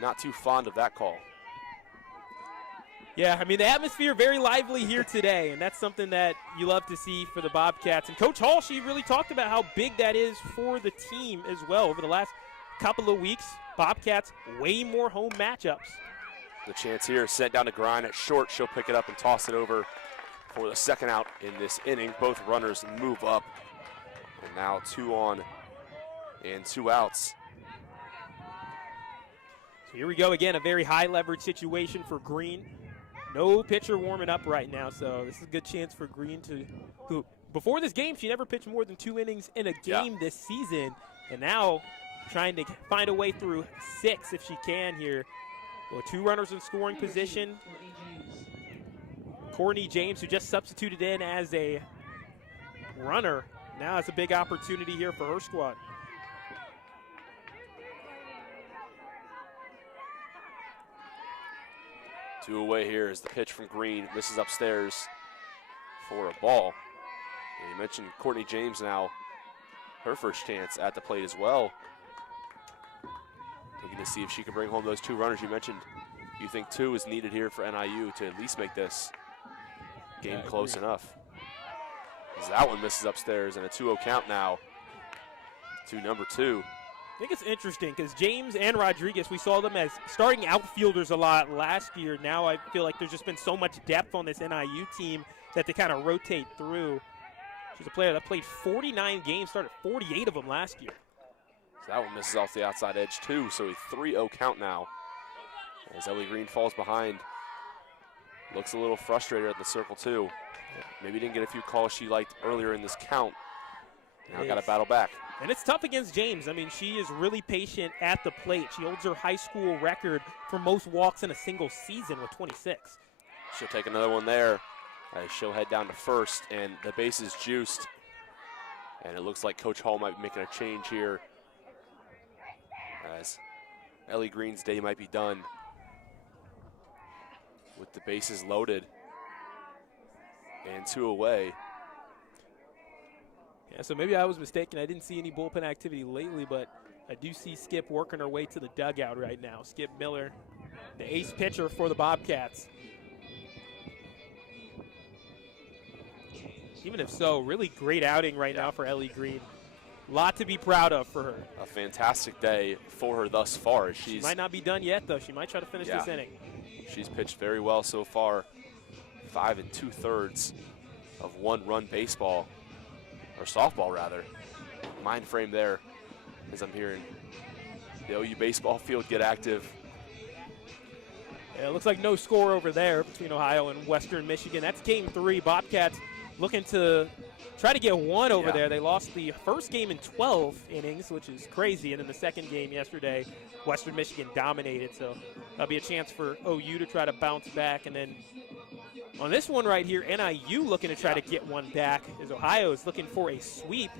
not too fond of that call. Yeah, I mean, the atmosphere very lively here today, and that's something that you love to see for the Bobcats. And Coach Hall, she really talked about how big that is for the team as well. Over the last couple of weeks, Bobcats way more home matchups. The chance here, sent down to Grind at short. She'll pick it up and toss it over for the second out in this inning. Both runners move up, and now 2 on and 2 outs. So here we go again, a very high leverage situation for Green. No pitcher warming up right now, so this is a good chance for Green who before this game, she never pitched more than 2 innings in a game this season, and now trying to find a way through 6 if she can here. Well, 2 runners in scoring position. Courtney James, who just substituted in as a runner, now has a big opportunity here for her squad. Two away here as the pitch from Green misses upstairs for a ball. And you mentioned Courtney James now, her first chance at the plate as well. Looking to see if she can bring home those 2 runners you mentioned. You think 2 is needed here for NIU to at least make this game close enough. As that one misses upstairs, and a 2-0 count now to number 2. I think it's interesting because James and Rodriguez, we saw them as starting outfielders a lot last year. Now I feel like there's just been so much depth on this NIU team that they kind of rotate through. She's a player that played 49 games, started 48 of them last year. So that one misses off the outside edge too, so a 3-0 count now. As Ellie Green falls behind. Looks a little frustrated at the circle too. Maybe didn't get a few calls she liked earlier in this count. Now got to battle back. And it's tough against James. I mean, she is really patient at the plate. She holds her high school record for most walks in a single season with 26. She'll take another one there as she'll head down to first, and the base is juiced. And it looks like Coach Hall might be making a change here as Ellie Green's day might be done with the bases loaded and 2 away. Yeah, so maybe I was mistaken. I didn't see any bullpen activity lately, but I do see Skip working her way to the dugout right now. Skip Miller, the ace pitcher for the Bobcats. Even if so, really great outing right now for Ellie Green. A lot to be proud of for her. A fantastic day for her thus far. She might not be done yet, though. She might try to finish this inning. She's pitched very well so far. 5 2/3 of 1-run baseball, or softball rather. Mind frame there as I'm hearing the OU baseball field get active. Yeah, it looks like no score over there between Ohio and Western Michigan. That's game 3. Bobcats looking to try to get 1 over there. They lost the first game in 12 innings, which is crazy. And in the second game yesterday, Western Michigan dominated. So that'll be a chance for OU to try to bounce back. And then on this one right here, NIU looking to try to get 1 back as Ohio is looking for a sweep.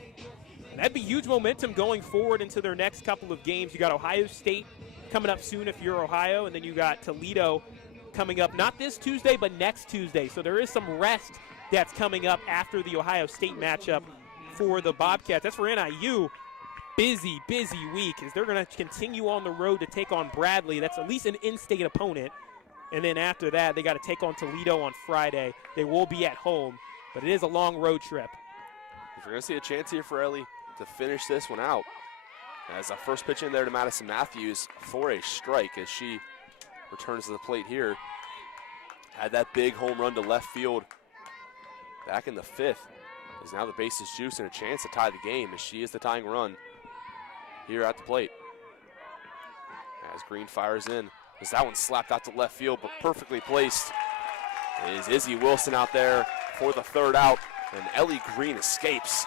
And that'd be huge momentum going forward into their next couple of games. You got Ohio State coming up soon if you're Ohio, and then you got Toledo coming up not this Tuesday, but next Tuesday. So there is some rest that's coming up after the Ohio State matchup for the Bobcats. That's for NIU. Busy week as they're going to continue on the road to take on Bradley. That's at least an in-state opponent. And then after that, they got to take on Toledo on Friday. They will be at home, but it is a long road trip. We're going to see a chance here for Ellie to finish this one out. As a first pitch in there to Madison Matthews for a strike as she returns to the plate here. Had that big home run to left field back in the 5th. As now the base is juiced and a chance to tie the game as she is the tying run here at the plate. As Green fires in, as that one slapped out to left field, but perfectly placed is Izzy Wilson out there for the 3rd out, and Ellie Green escapes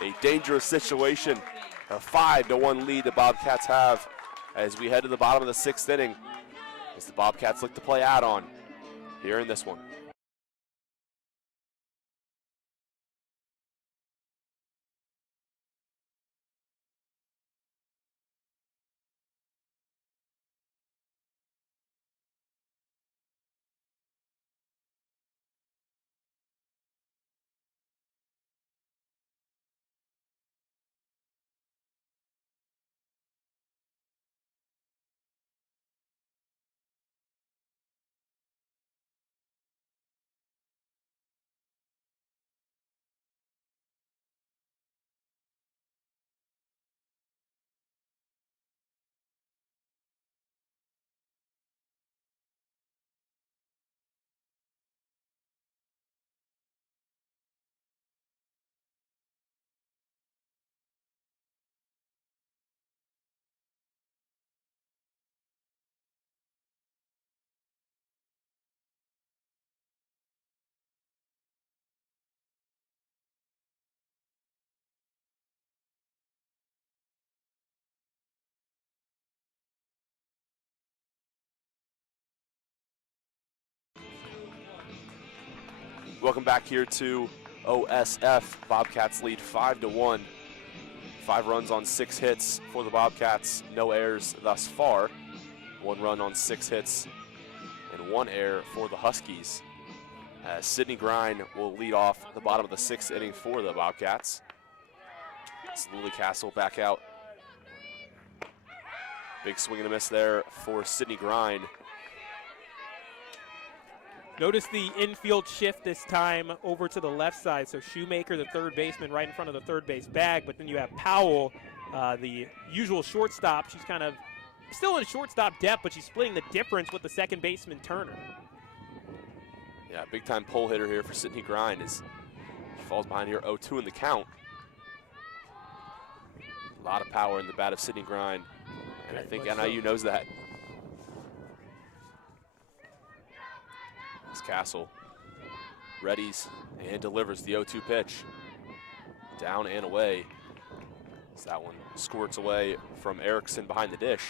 a dangerous situation. A 5-1 lead the Bobcats have as we head to the bottom of the 6th inning as the Bobcats look to play add-on here in this one. Welcome back here to OSF. Bobcats lead 5-1. 5 runs on 6 hits for the Bobcats. No errors thus far. 1 run on 6 hits and 1 error for the Huskies. Sydney Grind will lead off the bottom of the 6th inning for the Bobcats. It's Lily Castle back out. Big swing and a miss there for Sydney Grind. Notice the infield shift this time over to the left side. So Shoemaker, the 3rd baseman, right in front of the 3rd base bag. But then you have Powell, the usual shortstop. She's kind of still in shortstop depth, but she's splitting the difference with the 2nd baseman, Turner. Yeah, big time pull hitter here for Sydney Grind as she falls behind here 0-2 in the count. A lot of power in the bat of Sydney Grind, and I think NIU knows that. As Castle readies and delivers the 0-2 pitch. Down and away. As that one squirts away from Erickson behind the dish.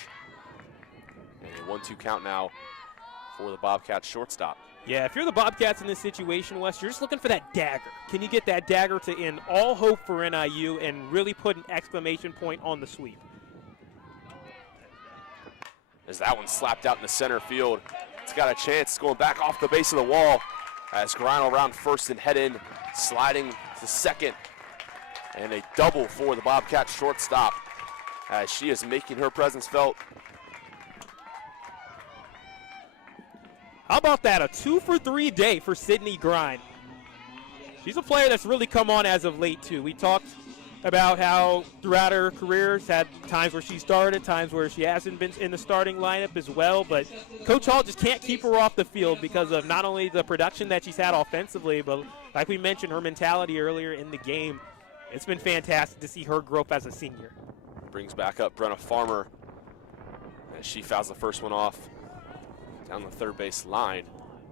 And a 1-2 count now for the Bobcats shortstop. Yeah, if you're the Bobcats in this situation, Wes, you're just looking for that dagger. Can you get that dagger to end all hope for NIU and really put an exclamation point on the sweep? As that one slapped out in the center field. It's got a chance going back off the base of the wall as Grind will round first and head in, sliding to second. And a double for the Bobcats shortstop as she is making her presence felt. How about that? A 2-for-3 day for Sydney Grind. She's a player that's really come on as of late, too. We talked about how throughout her career, she's had times where she started, times where she hasn't been in the starting lineup as well. But Coach Hall just can't keep her off the field because of not only the production that she's had offensively, but like we mentioned, her mentality earlier in the game. It's been fantastic to see her grow up as a senior. Brings back up Brenna Farmer as she fouls the first one off down the 3rd base line.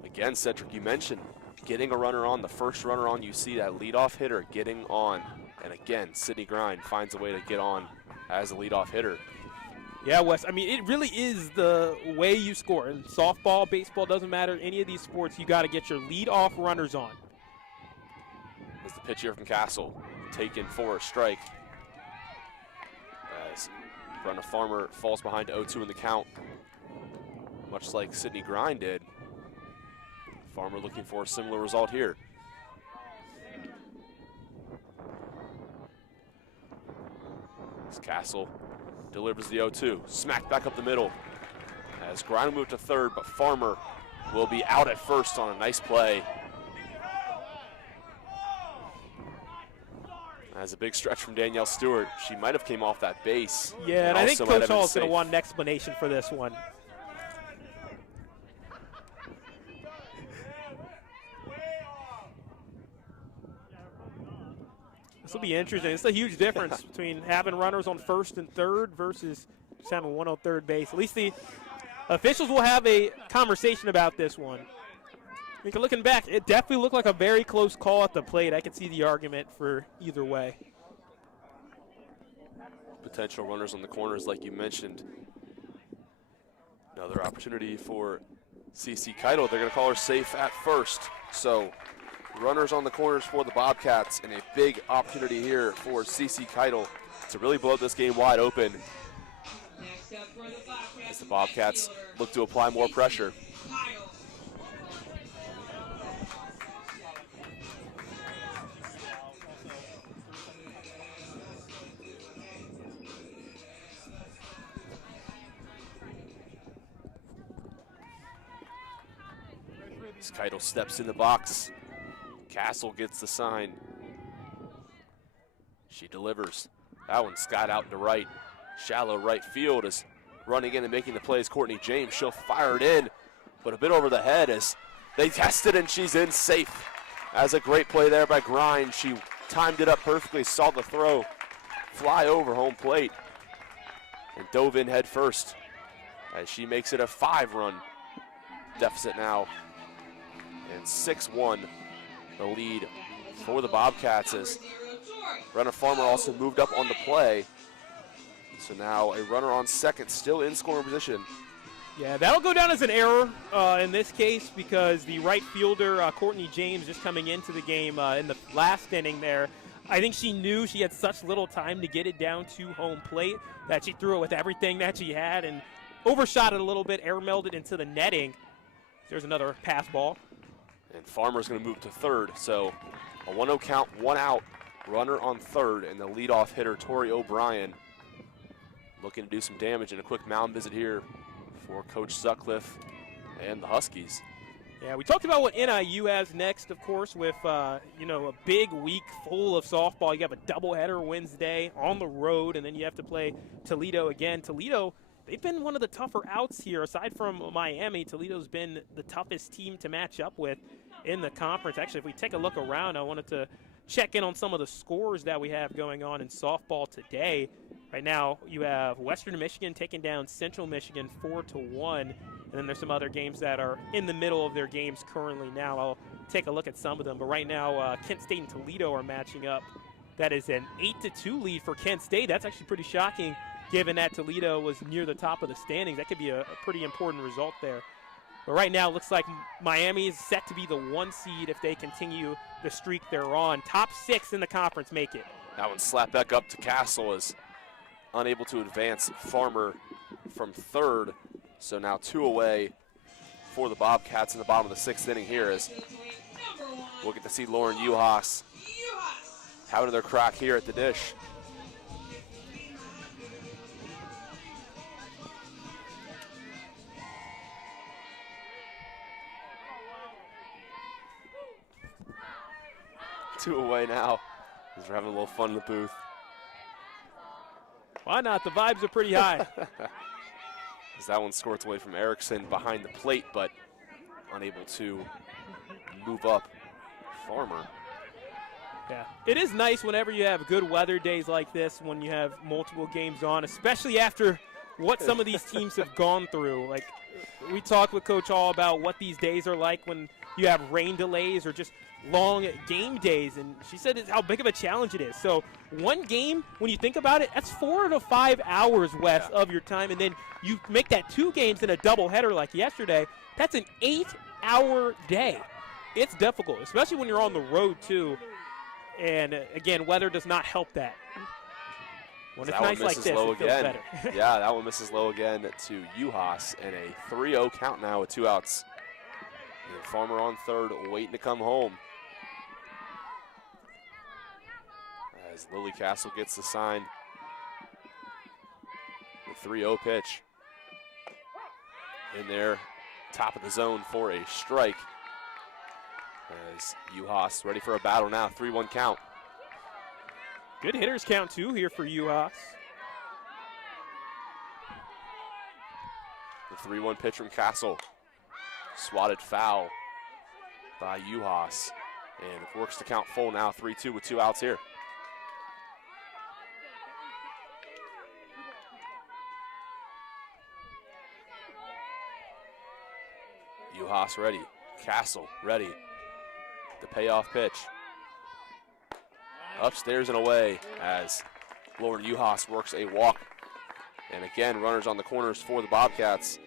Again, Cedric, you mentioned getting a runner on, the first runner on, you see that leadoff hitter getting on. And again, Sydney Grind finds a way to get on as a leadoff hitter. Yeah, Wes, I mean, it really is the way you score. In softball, baseball, doesn't matter. Any of these sports, you got to get your leadoff runners on. As the pitch here from Castle, taken for a strike. As Brenna Farmer falls behind 0-2 in the count, much like Sydney Grind did. Farmer looking for a similar result here. As Castle delivers the 0-2, smacked back up the middle. As Grind moved to 3rd, but Farmer will be out at first on a nice play. As a big stretch from Danielle Stewart. She might have came off that base. Yeah, and I think Coach Hall is going to safe. want an explanation for this one. This will be interesting. It's a huge difference between having runners on first and third versus just having one on third base. At least the officials will have a conversation about this one. Looking back, it definitely looked like a very close call at the plate. I could see the argument for either way. Potential runners on the corners, like you mentioned. Another opportunity for CC Keitel. They're going to call her safe at first. So runners on the corners for the Bobcats, and a big opportunity here for CC Keitel to really blow this game wide open as the Bobcats look to apply more pressure. As Keitel steps in the box, Castle gets the sign. She delivers. That one skied out to right. Shallow right field is running in and making the plays. Courtney James, she'll fire it in, but a bit over the head as they test it and she's in safe. As a great play there by Grind. She timed it up perfectly, saw the throw fly over home plate and dove in head first as she makes it a 5-run deficit now. And 6-1 the lead for the Bobcats as Brenna Farmer also moved up on the play. So now a runner on second, still in scoring position. Yeah, that'll go down as an error in this case because the right fielder, Courtney James, just coming into the game in the last inning there, I think she knew she had such little time to get it down to home plate that she threw it with everything that she had and overshot it a little bit, air-mailed it into the netting. There's another pass ball. And Farmer's going to move to third. So a 1-0 count, 1 out, runner on third, and the leadoff hitter, Tori O'Brien, looking to do some damage in a quick mound visit here for Coach Sutcliffe and the Huskies. Yeah, we talked about what NIU has next, of course, with a big week full of softball. You have a doubleheader Wednesday on the road, and then you have to play Toledo again. Toledo, they've been one of the tougher outs here. Aside from Miami, Toledo's been the toughest team to match up with in the conference. Actually, if we take a look around, I wanted to check in on some of the scores that we have going on in softball today. Right now, you have Western Michigan taking down Central Michigan 4-1, and then there's some other games that are in the middle of their games currently now. I'll take a look at some of them, but right now, Kent State and Toledo are matching up. That is an 8-2 lead for Kent State. That's actually pretty shocking, given that Toledo was near the top of the standings. That could be a pretty important result there. But right now, it looks like Miami is set to be the 1 seed if they continue the streak they're on. Top 6 in the conference make it. That one slapped back up to Castle is unable to advance Farmer from third. So now 2 away for the Bobcats in the bottom of the 6th inning here as we'll get to see Lauren Uhas having their crack here at the dish. Two away now as we're having a little fun in the booth. Why not? The vibes are pretty high. As that one squirts away from Erickson behind the plate, but unable to move up Farmer. Yeah, it is nice whenever you have good weather days like this when you have multiple games on, especially after what some of these teams have gone through. Like, we talked with Coach Hall about what these days are like when you have rain delays or just long game days, and she said how big of a challenge it is. So one game, when you think about it, that's 4 to 5 hours, Wes, of your time, and then you make that 2 games in a doubleheader like yesterday. That's an 8-hour day. It's difficult, especially when you're on the road, too. And, again, weather does not help that. When it's nice like this, it feels better. Yeah, that one misses low again to Uhas, and a 3-0 count now with 2 outs. And Farmer on third, waiting to come home. As Lily Castle gets the sign. The 3-0 pitch. In there, top of the zone for a strike. As Uhas ready for a battle now, 3-1 count. Good hitters count, too, here for UHAS. The 3-1 pitch from Castle. Swatted foul by UHAS. And it works to count full now, 3-2 with 2 outs here. UHAS ready. Castle ready. The payoff pitch. Upstairs and away as Lauren UHAS works a walk. And again, runners on the corners for the Bobcats.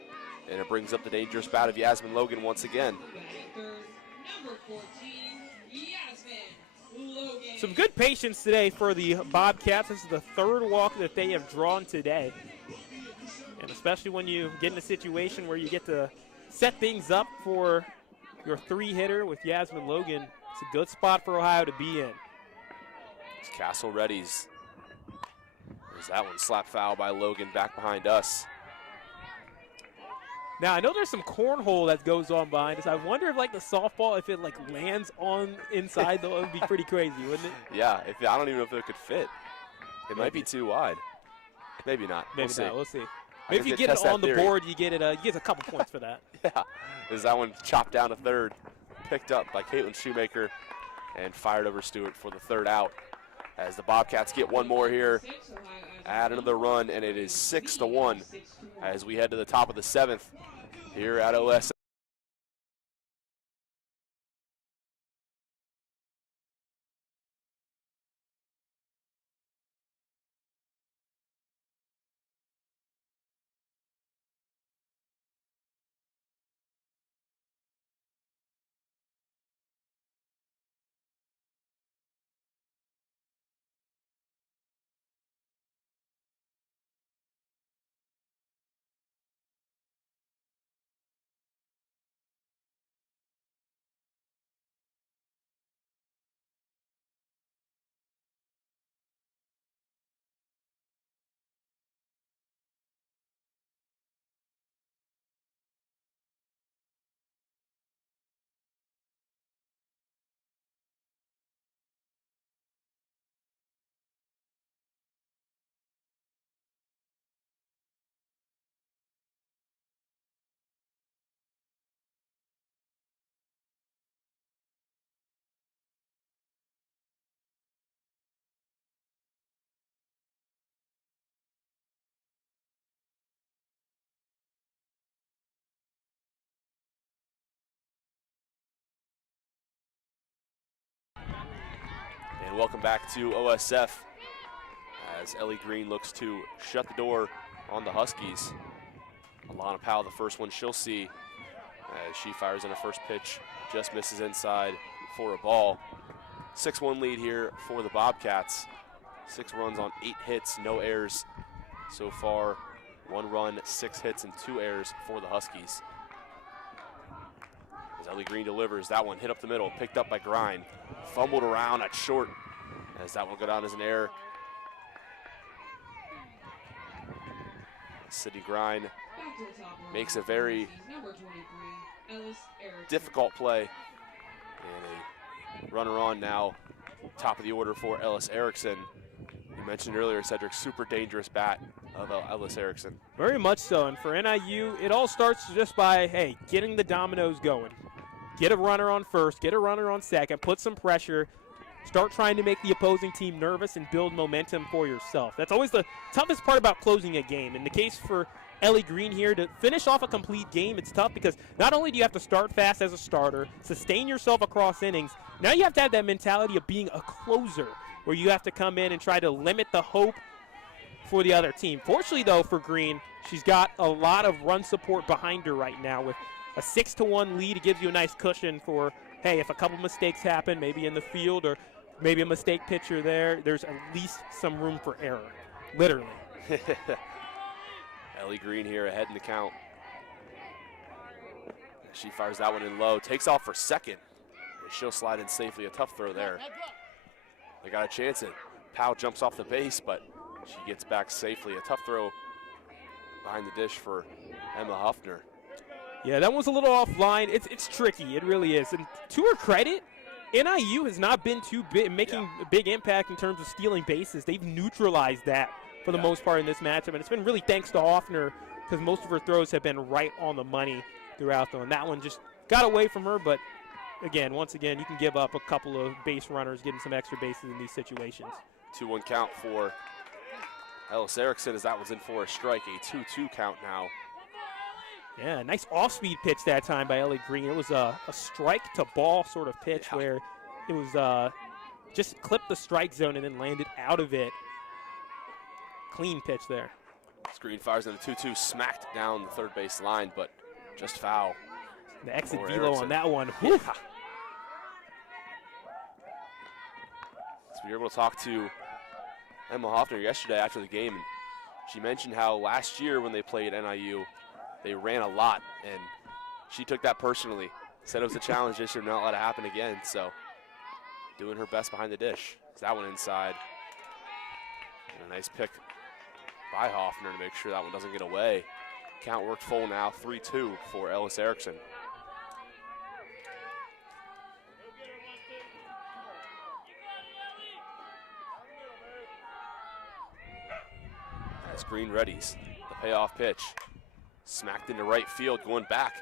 And it brings up the dangerous bat of Yasmin Logan once again. Number 14, Yasmin Logan. Some good patience today for the Bobcats. This is the 3rd walk that they have drawn today. And especially when you get in a situation where you get to set things up for your 3-hitter with Yasmin Logan, it's a good spot for Ohio to be in. Castle readies. There's that one slap foul by Logan back behind us. Now, I know there's some cornhole that goes on behind us. I wonder if, like, the softball, if it, like, lands on inside, though, it would be pretty crazy, wouldn't it? Yeah, I don't even know if it could fit. It might be too wide. Maybe not. Maybe we'll not. We'll see. I Maybe guess if you they get test it on that the theory. board, you get a couple points for that. Yeah. There's that one chopped down to 3rd. Picked up by Caitlin Shoemaker and fired over Stewart for the 3rd out. As the Bobcats get one more here, add another run, and it is 6-1 as we head to the top of the 7th here at OS. And welcome back to OSF as Ellie Green looks to shut the door on the Huskies. Alana Powell, the first one she'll see as she fires in her first pitch, just misses inside for a ball. 6-1 lead here for the Bobcats. 6 runs on 8 hits, no errors so far. 1 run, 6 hits, and 2 errors for the Huskies. As Ellie Green delivers, that one hit up the middle, picked up by Grind. Fumbled around at short as that will go down as an error. Sydney Grind makes a very difficult play. And a runner on now, top of the order for Ellis Erickson. You mentioned earlier, Cedric, super dangerous bat of Ellis Erickson. Very much so, and for NIU, it all starts just by, hey, getting the dominoes going. Get a runner on first, get a runner on second, put some pressure, start trying to make the opposing team nervous and build momentum for yourself. That's always the toughest part about closing a game. In the case for Ellie Green here, to finish off a complete game, it's tough because not only do you have to start fast as a starter, sustain yourself across innings, now you have to have that mentality of being a closer where you have to come in and try to limit the hope for the other team. Fortunately, though, for Green, she's got a lot of run support behind her right now. With a 6-1 lead, it gives you a nice cushion for, hey, if a couple mistakes happen, maybe in the field or maybe a mistake pitcher there's at least some room for error, literally. Ellie Green here ahead in the count. She fires that one in low, takes off for second. And she'll slide in safely, a tough throw there. They got a chance at Powell jumps off the base, but she gets back safely. A tough throw behind the dish for Emma Huffner. Yeah, that one's a little offline. It's tricky, it really is. And to her credit, NIU has not been too big, making a big impact in terms of stealing bases. They've neutralized that for the most part in this matchup, and it's been really thanks to Hoffner because most of her throws have been right on the money throughout them. And that one just got away from her, but again, once again, you can give up a couple of base runners getting some extra bases in these situations. 2-1 count for Ellis Erickson as that was in for a strike. A 2-2 count now. Yeah, nice off-speed pitch that time by Ellie Green. It was a strike-to-ball sort of pitch where it was just clipped the strike zone and then landed out of it. Clean pitch there. Green fires in a 2-2, smacked down the third base line, but just foul. The exit for velo Erickson on that one. Yeah. So we were able to talk to Emma Hoffner yesterday after the game, and she mentioned how last year when they played NIU, they ran a lot, and she took that personally. Said it was a challenge this year, not let it happen again. So doing her best behind the dish. That one inside. And a nice pick by Hoffner to make sure that one doesn't get away. Count worked full now, 3-2 for Ellis Erickson. As Green readies, the payoff pitch. Smacked into right field, going back.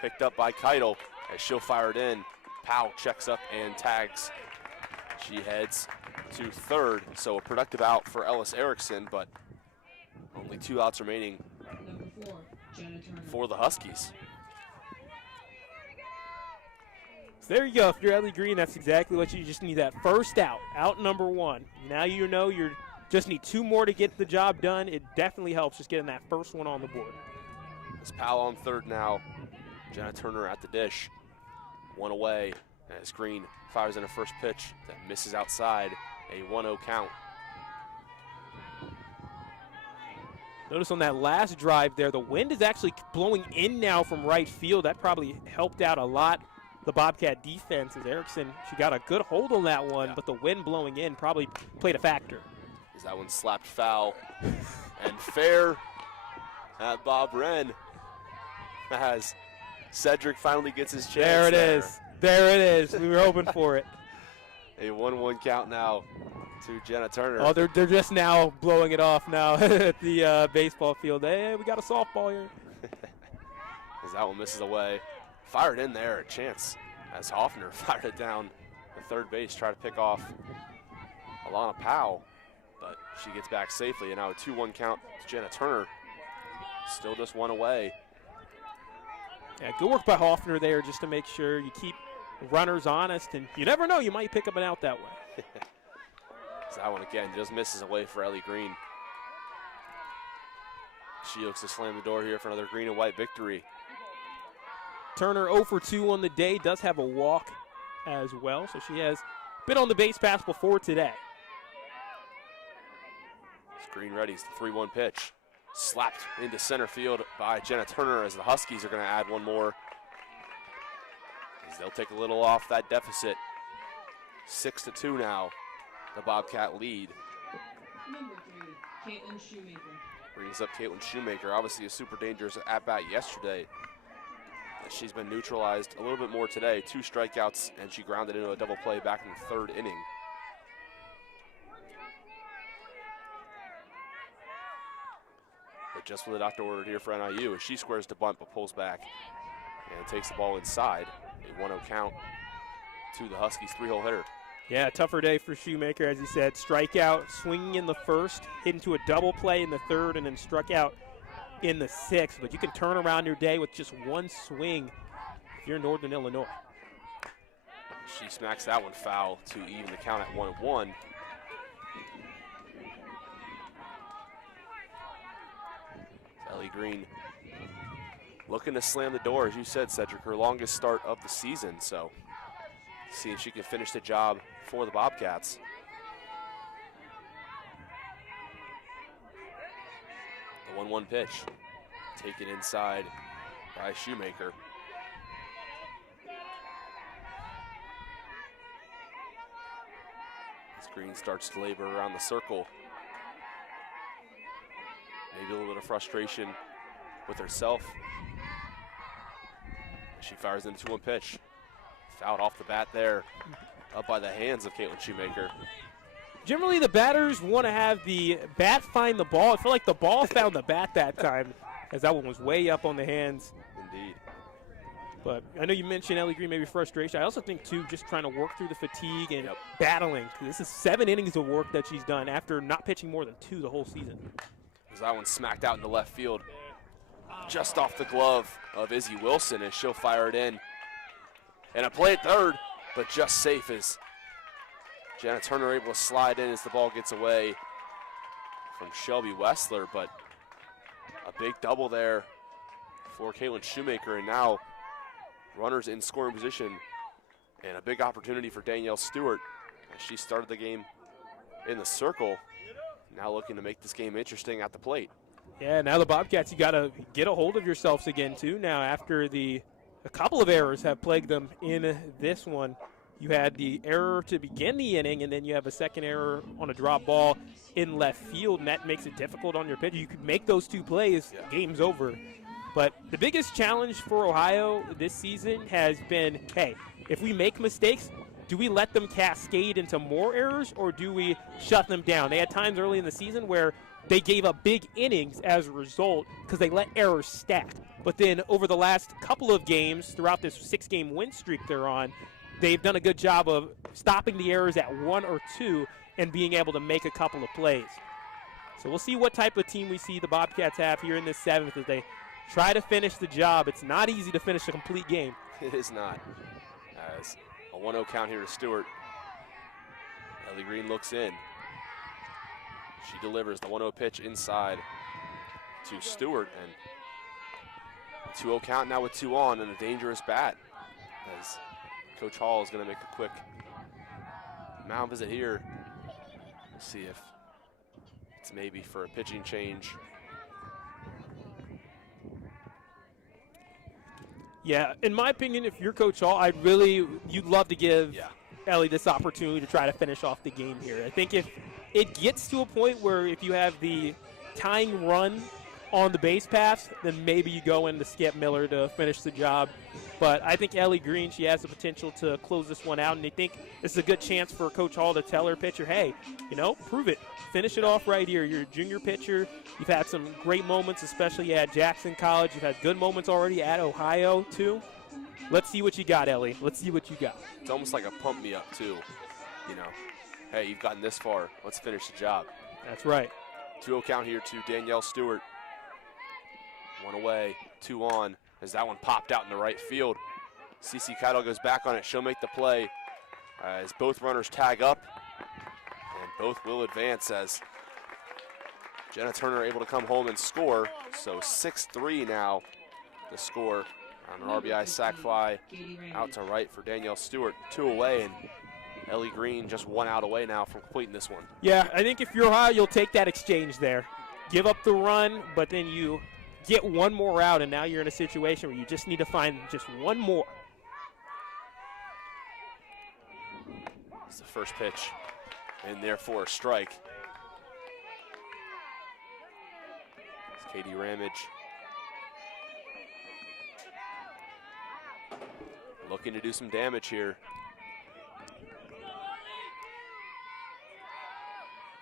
Picked up by Keitel as she'll fire it in. Powell checks up and tags. She heads to third, so a productive out for Ellis Erickson, but only 2 outs remaining for the Huskies. So there you go. If you're Ellie Green, that's exactly what you just need, that first out number 1. Now you know you just need 2 more to get the job done. It definitely helps just getting that first one on the board. It's Powell on third now. Jenna Turner at the dish. 1 away as Green fires in a first pitch that misses outside. A 1-0 count. Notice on that last drive there, the wind is actually blowing in now from right field. That probably helped out a lot the Bobcat defense as Erickson, she got a good hold on that one, but the wind blowing in probably played a factor. As that one slapped foul and fair at Bob Wren as Cedric finally gets his chance. There it is. There it is. We were hoping for it. A 1-1 count now to Jenna Turner. Oh, they're just now blowing it off now at the baseball field. Hey, we got a softball here. As that one misses away. Fired in there, a chance as Hoffner fired it down the third base, try to pick off Alana Powell, but she gets back safely, and now a 2-1 count to Jenna Turner. Still just 1 away. Yeah, good work by Hoffner there just to make sure you keep runners honest, and you never know, you might pick up an out that way. So that one again just misses away for Ellie Green. She looks to slam the door here for another green and white victory. Turner 0 for 2 on the day, does have a walk as well, so she has been on the base pass before today. Green readies the 3-1 pitch. Slapped into center field by Jenna Turner as the Huskies are going to add one more. As they'll take a little off that deficit. 6-2 now, the Bobcat lead. Number 3, Caitlin Shoemaker. Brings up Caitlin Shoemaker, obviously a super dangerous at-bat yesterday. She's been neutralized a little bit more today. 2 strikeouts, and she grounded into a double play back in the 3rd inning. But just what the doctor ordered here for NIU, as she squares to bunt but pulls back and takes the ball inside. A 1-0 count to the Huskies 3-hole hitter. Yeah, tougher day for Shoemaker, as he said. Strikeout, swinging in the 1st, hit into a double play in the 3rd, and then struck out in the 6th. But you can turn around your day with just 1 swing if you're in Northern Illinois. She smacks that one foul to even the count at 1-1. Ellie Green looking to slam the door, as you said, Cedric, her longest start of the season. So see if she can finish the job for the Bobcats. The 1-1 pitch, taken inside by Shoemaker. As Green starts to labor around the circle. Maybe a little bit of frustration with herself. She fires in the 2-1 pitch. Fouled off the bat there, up by the hands of Caitlin Shoemaker. Generally, the batters want to have the bat find the ball. I feel like the ball found the bat that time, as that one was way up on the hands. Indeed. But I know you mentioned Ellie Green, maybe frustration. I also think, too, just trying to work through the fatigue and battling. This is 7 innings of work that she's done after not pitching more than 2 the whole season. As that one smacked out in the left field, just off the glove of Izzy Wilson, as she'll fire it in. And a play at third, but just safe as Jenna Turner able to slide in as the ball gets away from Shelby Wessler. But a big double there for Caitlin Shoemaker, and now runners in scoring position, and a big opportunity for Danielle Stewart as she started the game in the circle. Now looking to make this game interesting at the plate. Yeah, now the Bobcats, you got to get a hold of yourselves again, too. Now, after a couple of errors have plagued them in this one. You had the error to begin the inning, and then you have a second error on a drop ball in left field, and that makes it difficult on your pitcher. You could make those 2 plays, game's over. But the biggest challenge for Ohio this season has been, hey, if we make mistakes, do we let them cascade into more errors, or do we shut them down? They had times early in the season where they gave up big innings as a result because they let errors stack. But then over the last couple of games, throughout this 6-game win streak they're on, they've done a good job of stopping the errors at 1 or 2 and being able to make a couple of plays. So we'll see what type of team we see the Bobcats have here in this 7th as they try to finish the job. It's not easy to finish a complete game. It is not. As a 1-0 count here to Stewart. Ellie Green looks in. She delivers the 1-0 pitch inside to Stewart, and 2-0 count now with 2 on, and a dangerous bat as Coach Hall is going to make a quick mound visit here. We'll see if it's maybe for a pitching change. Yeah, in my opinion, if you're Coach Hall, you'd love to give Ellie this opportunity to try to finish off the game here. I think if it gets to a point where if you have the tying run on the base paths, then maybe you go into Skip Miller to finish the job. But I think Ellie Green, she has the potential to close this one out, and I think this is a good chance for Coach Hall to tell her pitcher, hey, prove it. Finish it off right here. You're a junior pitcher. You've had some great moments, especially at Jackson College. You've had good moments already at Ohio, too. Let's see what you got, Ellie. Let's see what you got. It's almost like a pump me up, too. Hey, you've gotten this far. Let's finish the job. That's right. 2-0 count here to Danielle Stewart. 1 away, 2 on, as that one popped out in the right field. Cece Keitel goes back on it. She'll make the play as both runners tag up, and both will advance as Jenna Turner able to come home and score. So 6-3 now, the score on an RBI sac fly out to right for Danielle Stewart. 2 away, and Ellie Green just 1 out away now from completing this one. Yeah, I think if you're Ohio, you'll take that exchange there. Give up the run, but then you get 1 more out, and now you're in a situation where you just need to find just 1 more. It's the first pitch in there for a strike. It's Katie Ramage looking to do some damage here.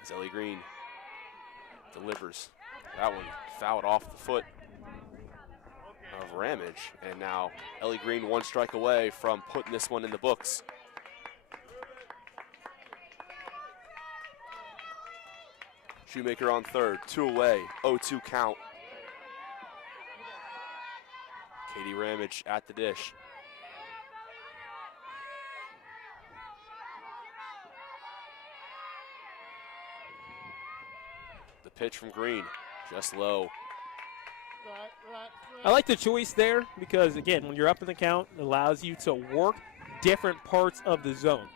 As Ellie Green delivers. That one fouled off the foot of Ramage, and now Ellie Green 1 strike away from putting this one in the books. Shoemaker on third, 2 away, 0-2 count. Katie Ramage at the dish. The pitch from Green, just low. I like the choice there because, again, when you're up in the count, it allows you to work different parts of the zone.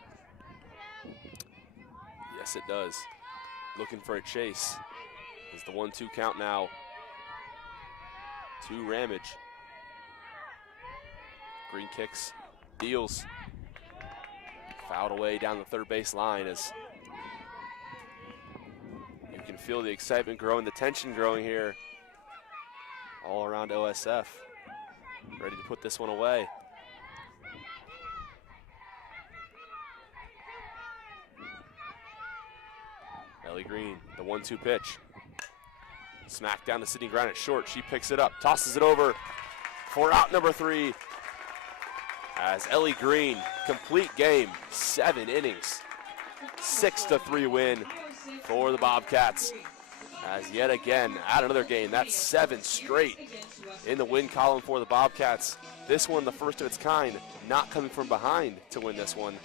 Yes, it does. Looking for a chase. It's the 1-2 count now to Ramage. Green kicks, deals. Fouled away down the third base line as you can feel the excitement growing, the tension growing here all around OSF. Ready to put this one away. Ellie Green, the 1-2 pitch. Smack down to sitting ground at short. She picks it up, tosses it over for out number 3. As Ellie Green, complete game, 7 innings, 6-3 win for the Bobcats. As yet again, add another game, that's 7 straight in the win column for the Bobcats. This one, the first of its kind, not coming from behind to win this one.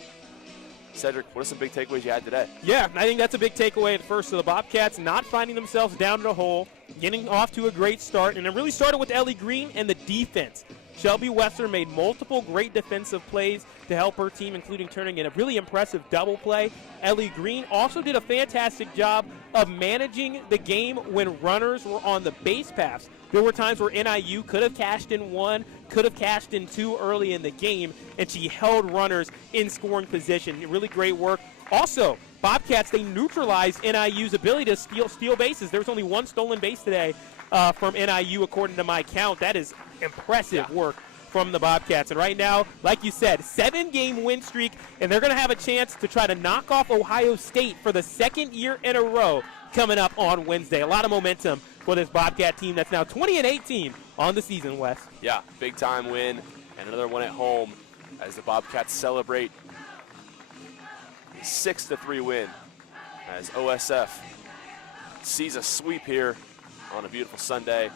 Cedric, what are some big takeaways you had today? Yeah, I think that's a big takeaway at first. So the Bobcats not finding themselves down in a hole, getting off to a great start, and it really started with Ellie Green and the defense. Shelby Wester made multiple great defensive plays to help her team, including turning in a really impressive double play. Ellie Green also did a fantastic job of managing the game when runners were on the base paths. There were times where NIU could have cashed in 1, could have cashed in 2 early in the game, and she held runners in scoring position. Really great work. Also, Bobcats, they neutralized NIU's ability to steal bases. There was only 1 stolen base today from NIU, according to my count. That is impressive work from the Bobcats. And right now, like you said, 7-game win streak, and they're going to have a chance to try to knock off Ohio State for the 2nd year in a row coming up on Wednesday. A lot of momentum for this Bobcat team that's now 20-18 on the season, Wes. Yeah, big-time win, and another one at home as the Bobcats celebrate a 6-3 win as OSF sees a sweep here on a beautiful Sunday.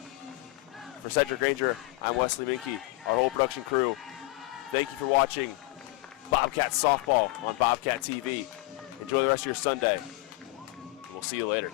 For Cedric Granger, I'm Wesley Minke, our whole production crew. Thank you for watching Bobcat Softball on Bobcat TV. Enjoy the rest of your Sunday. We'll see you later.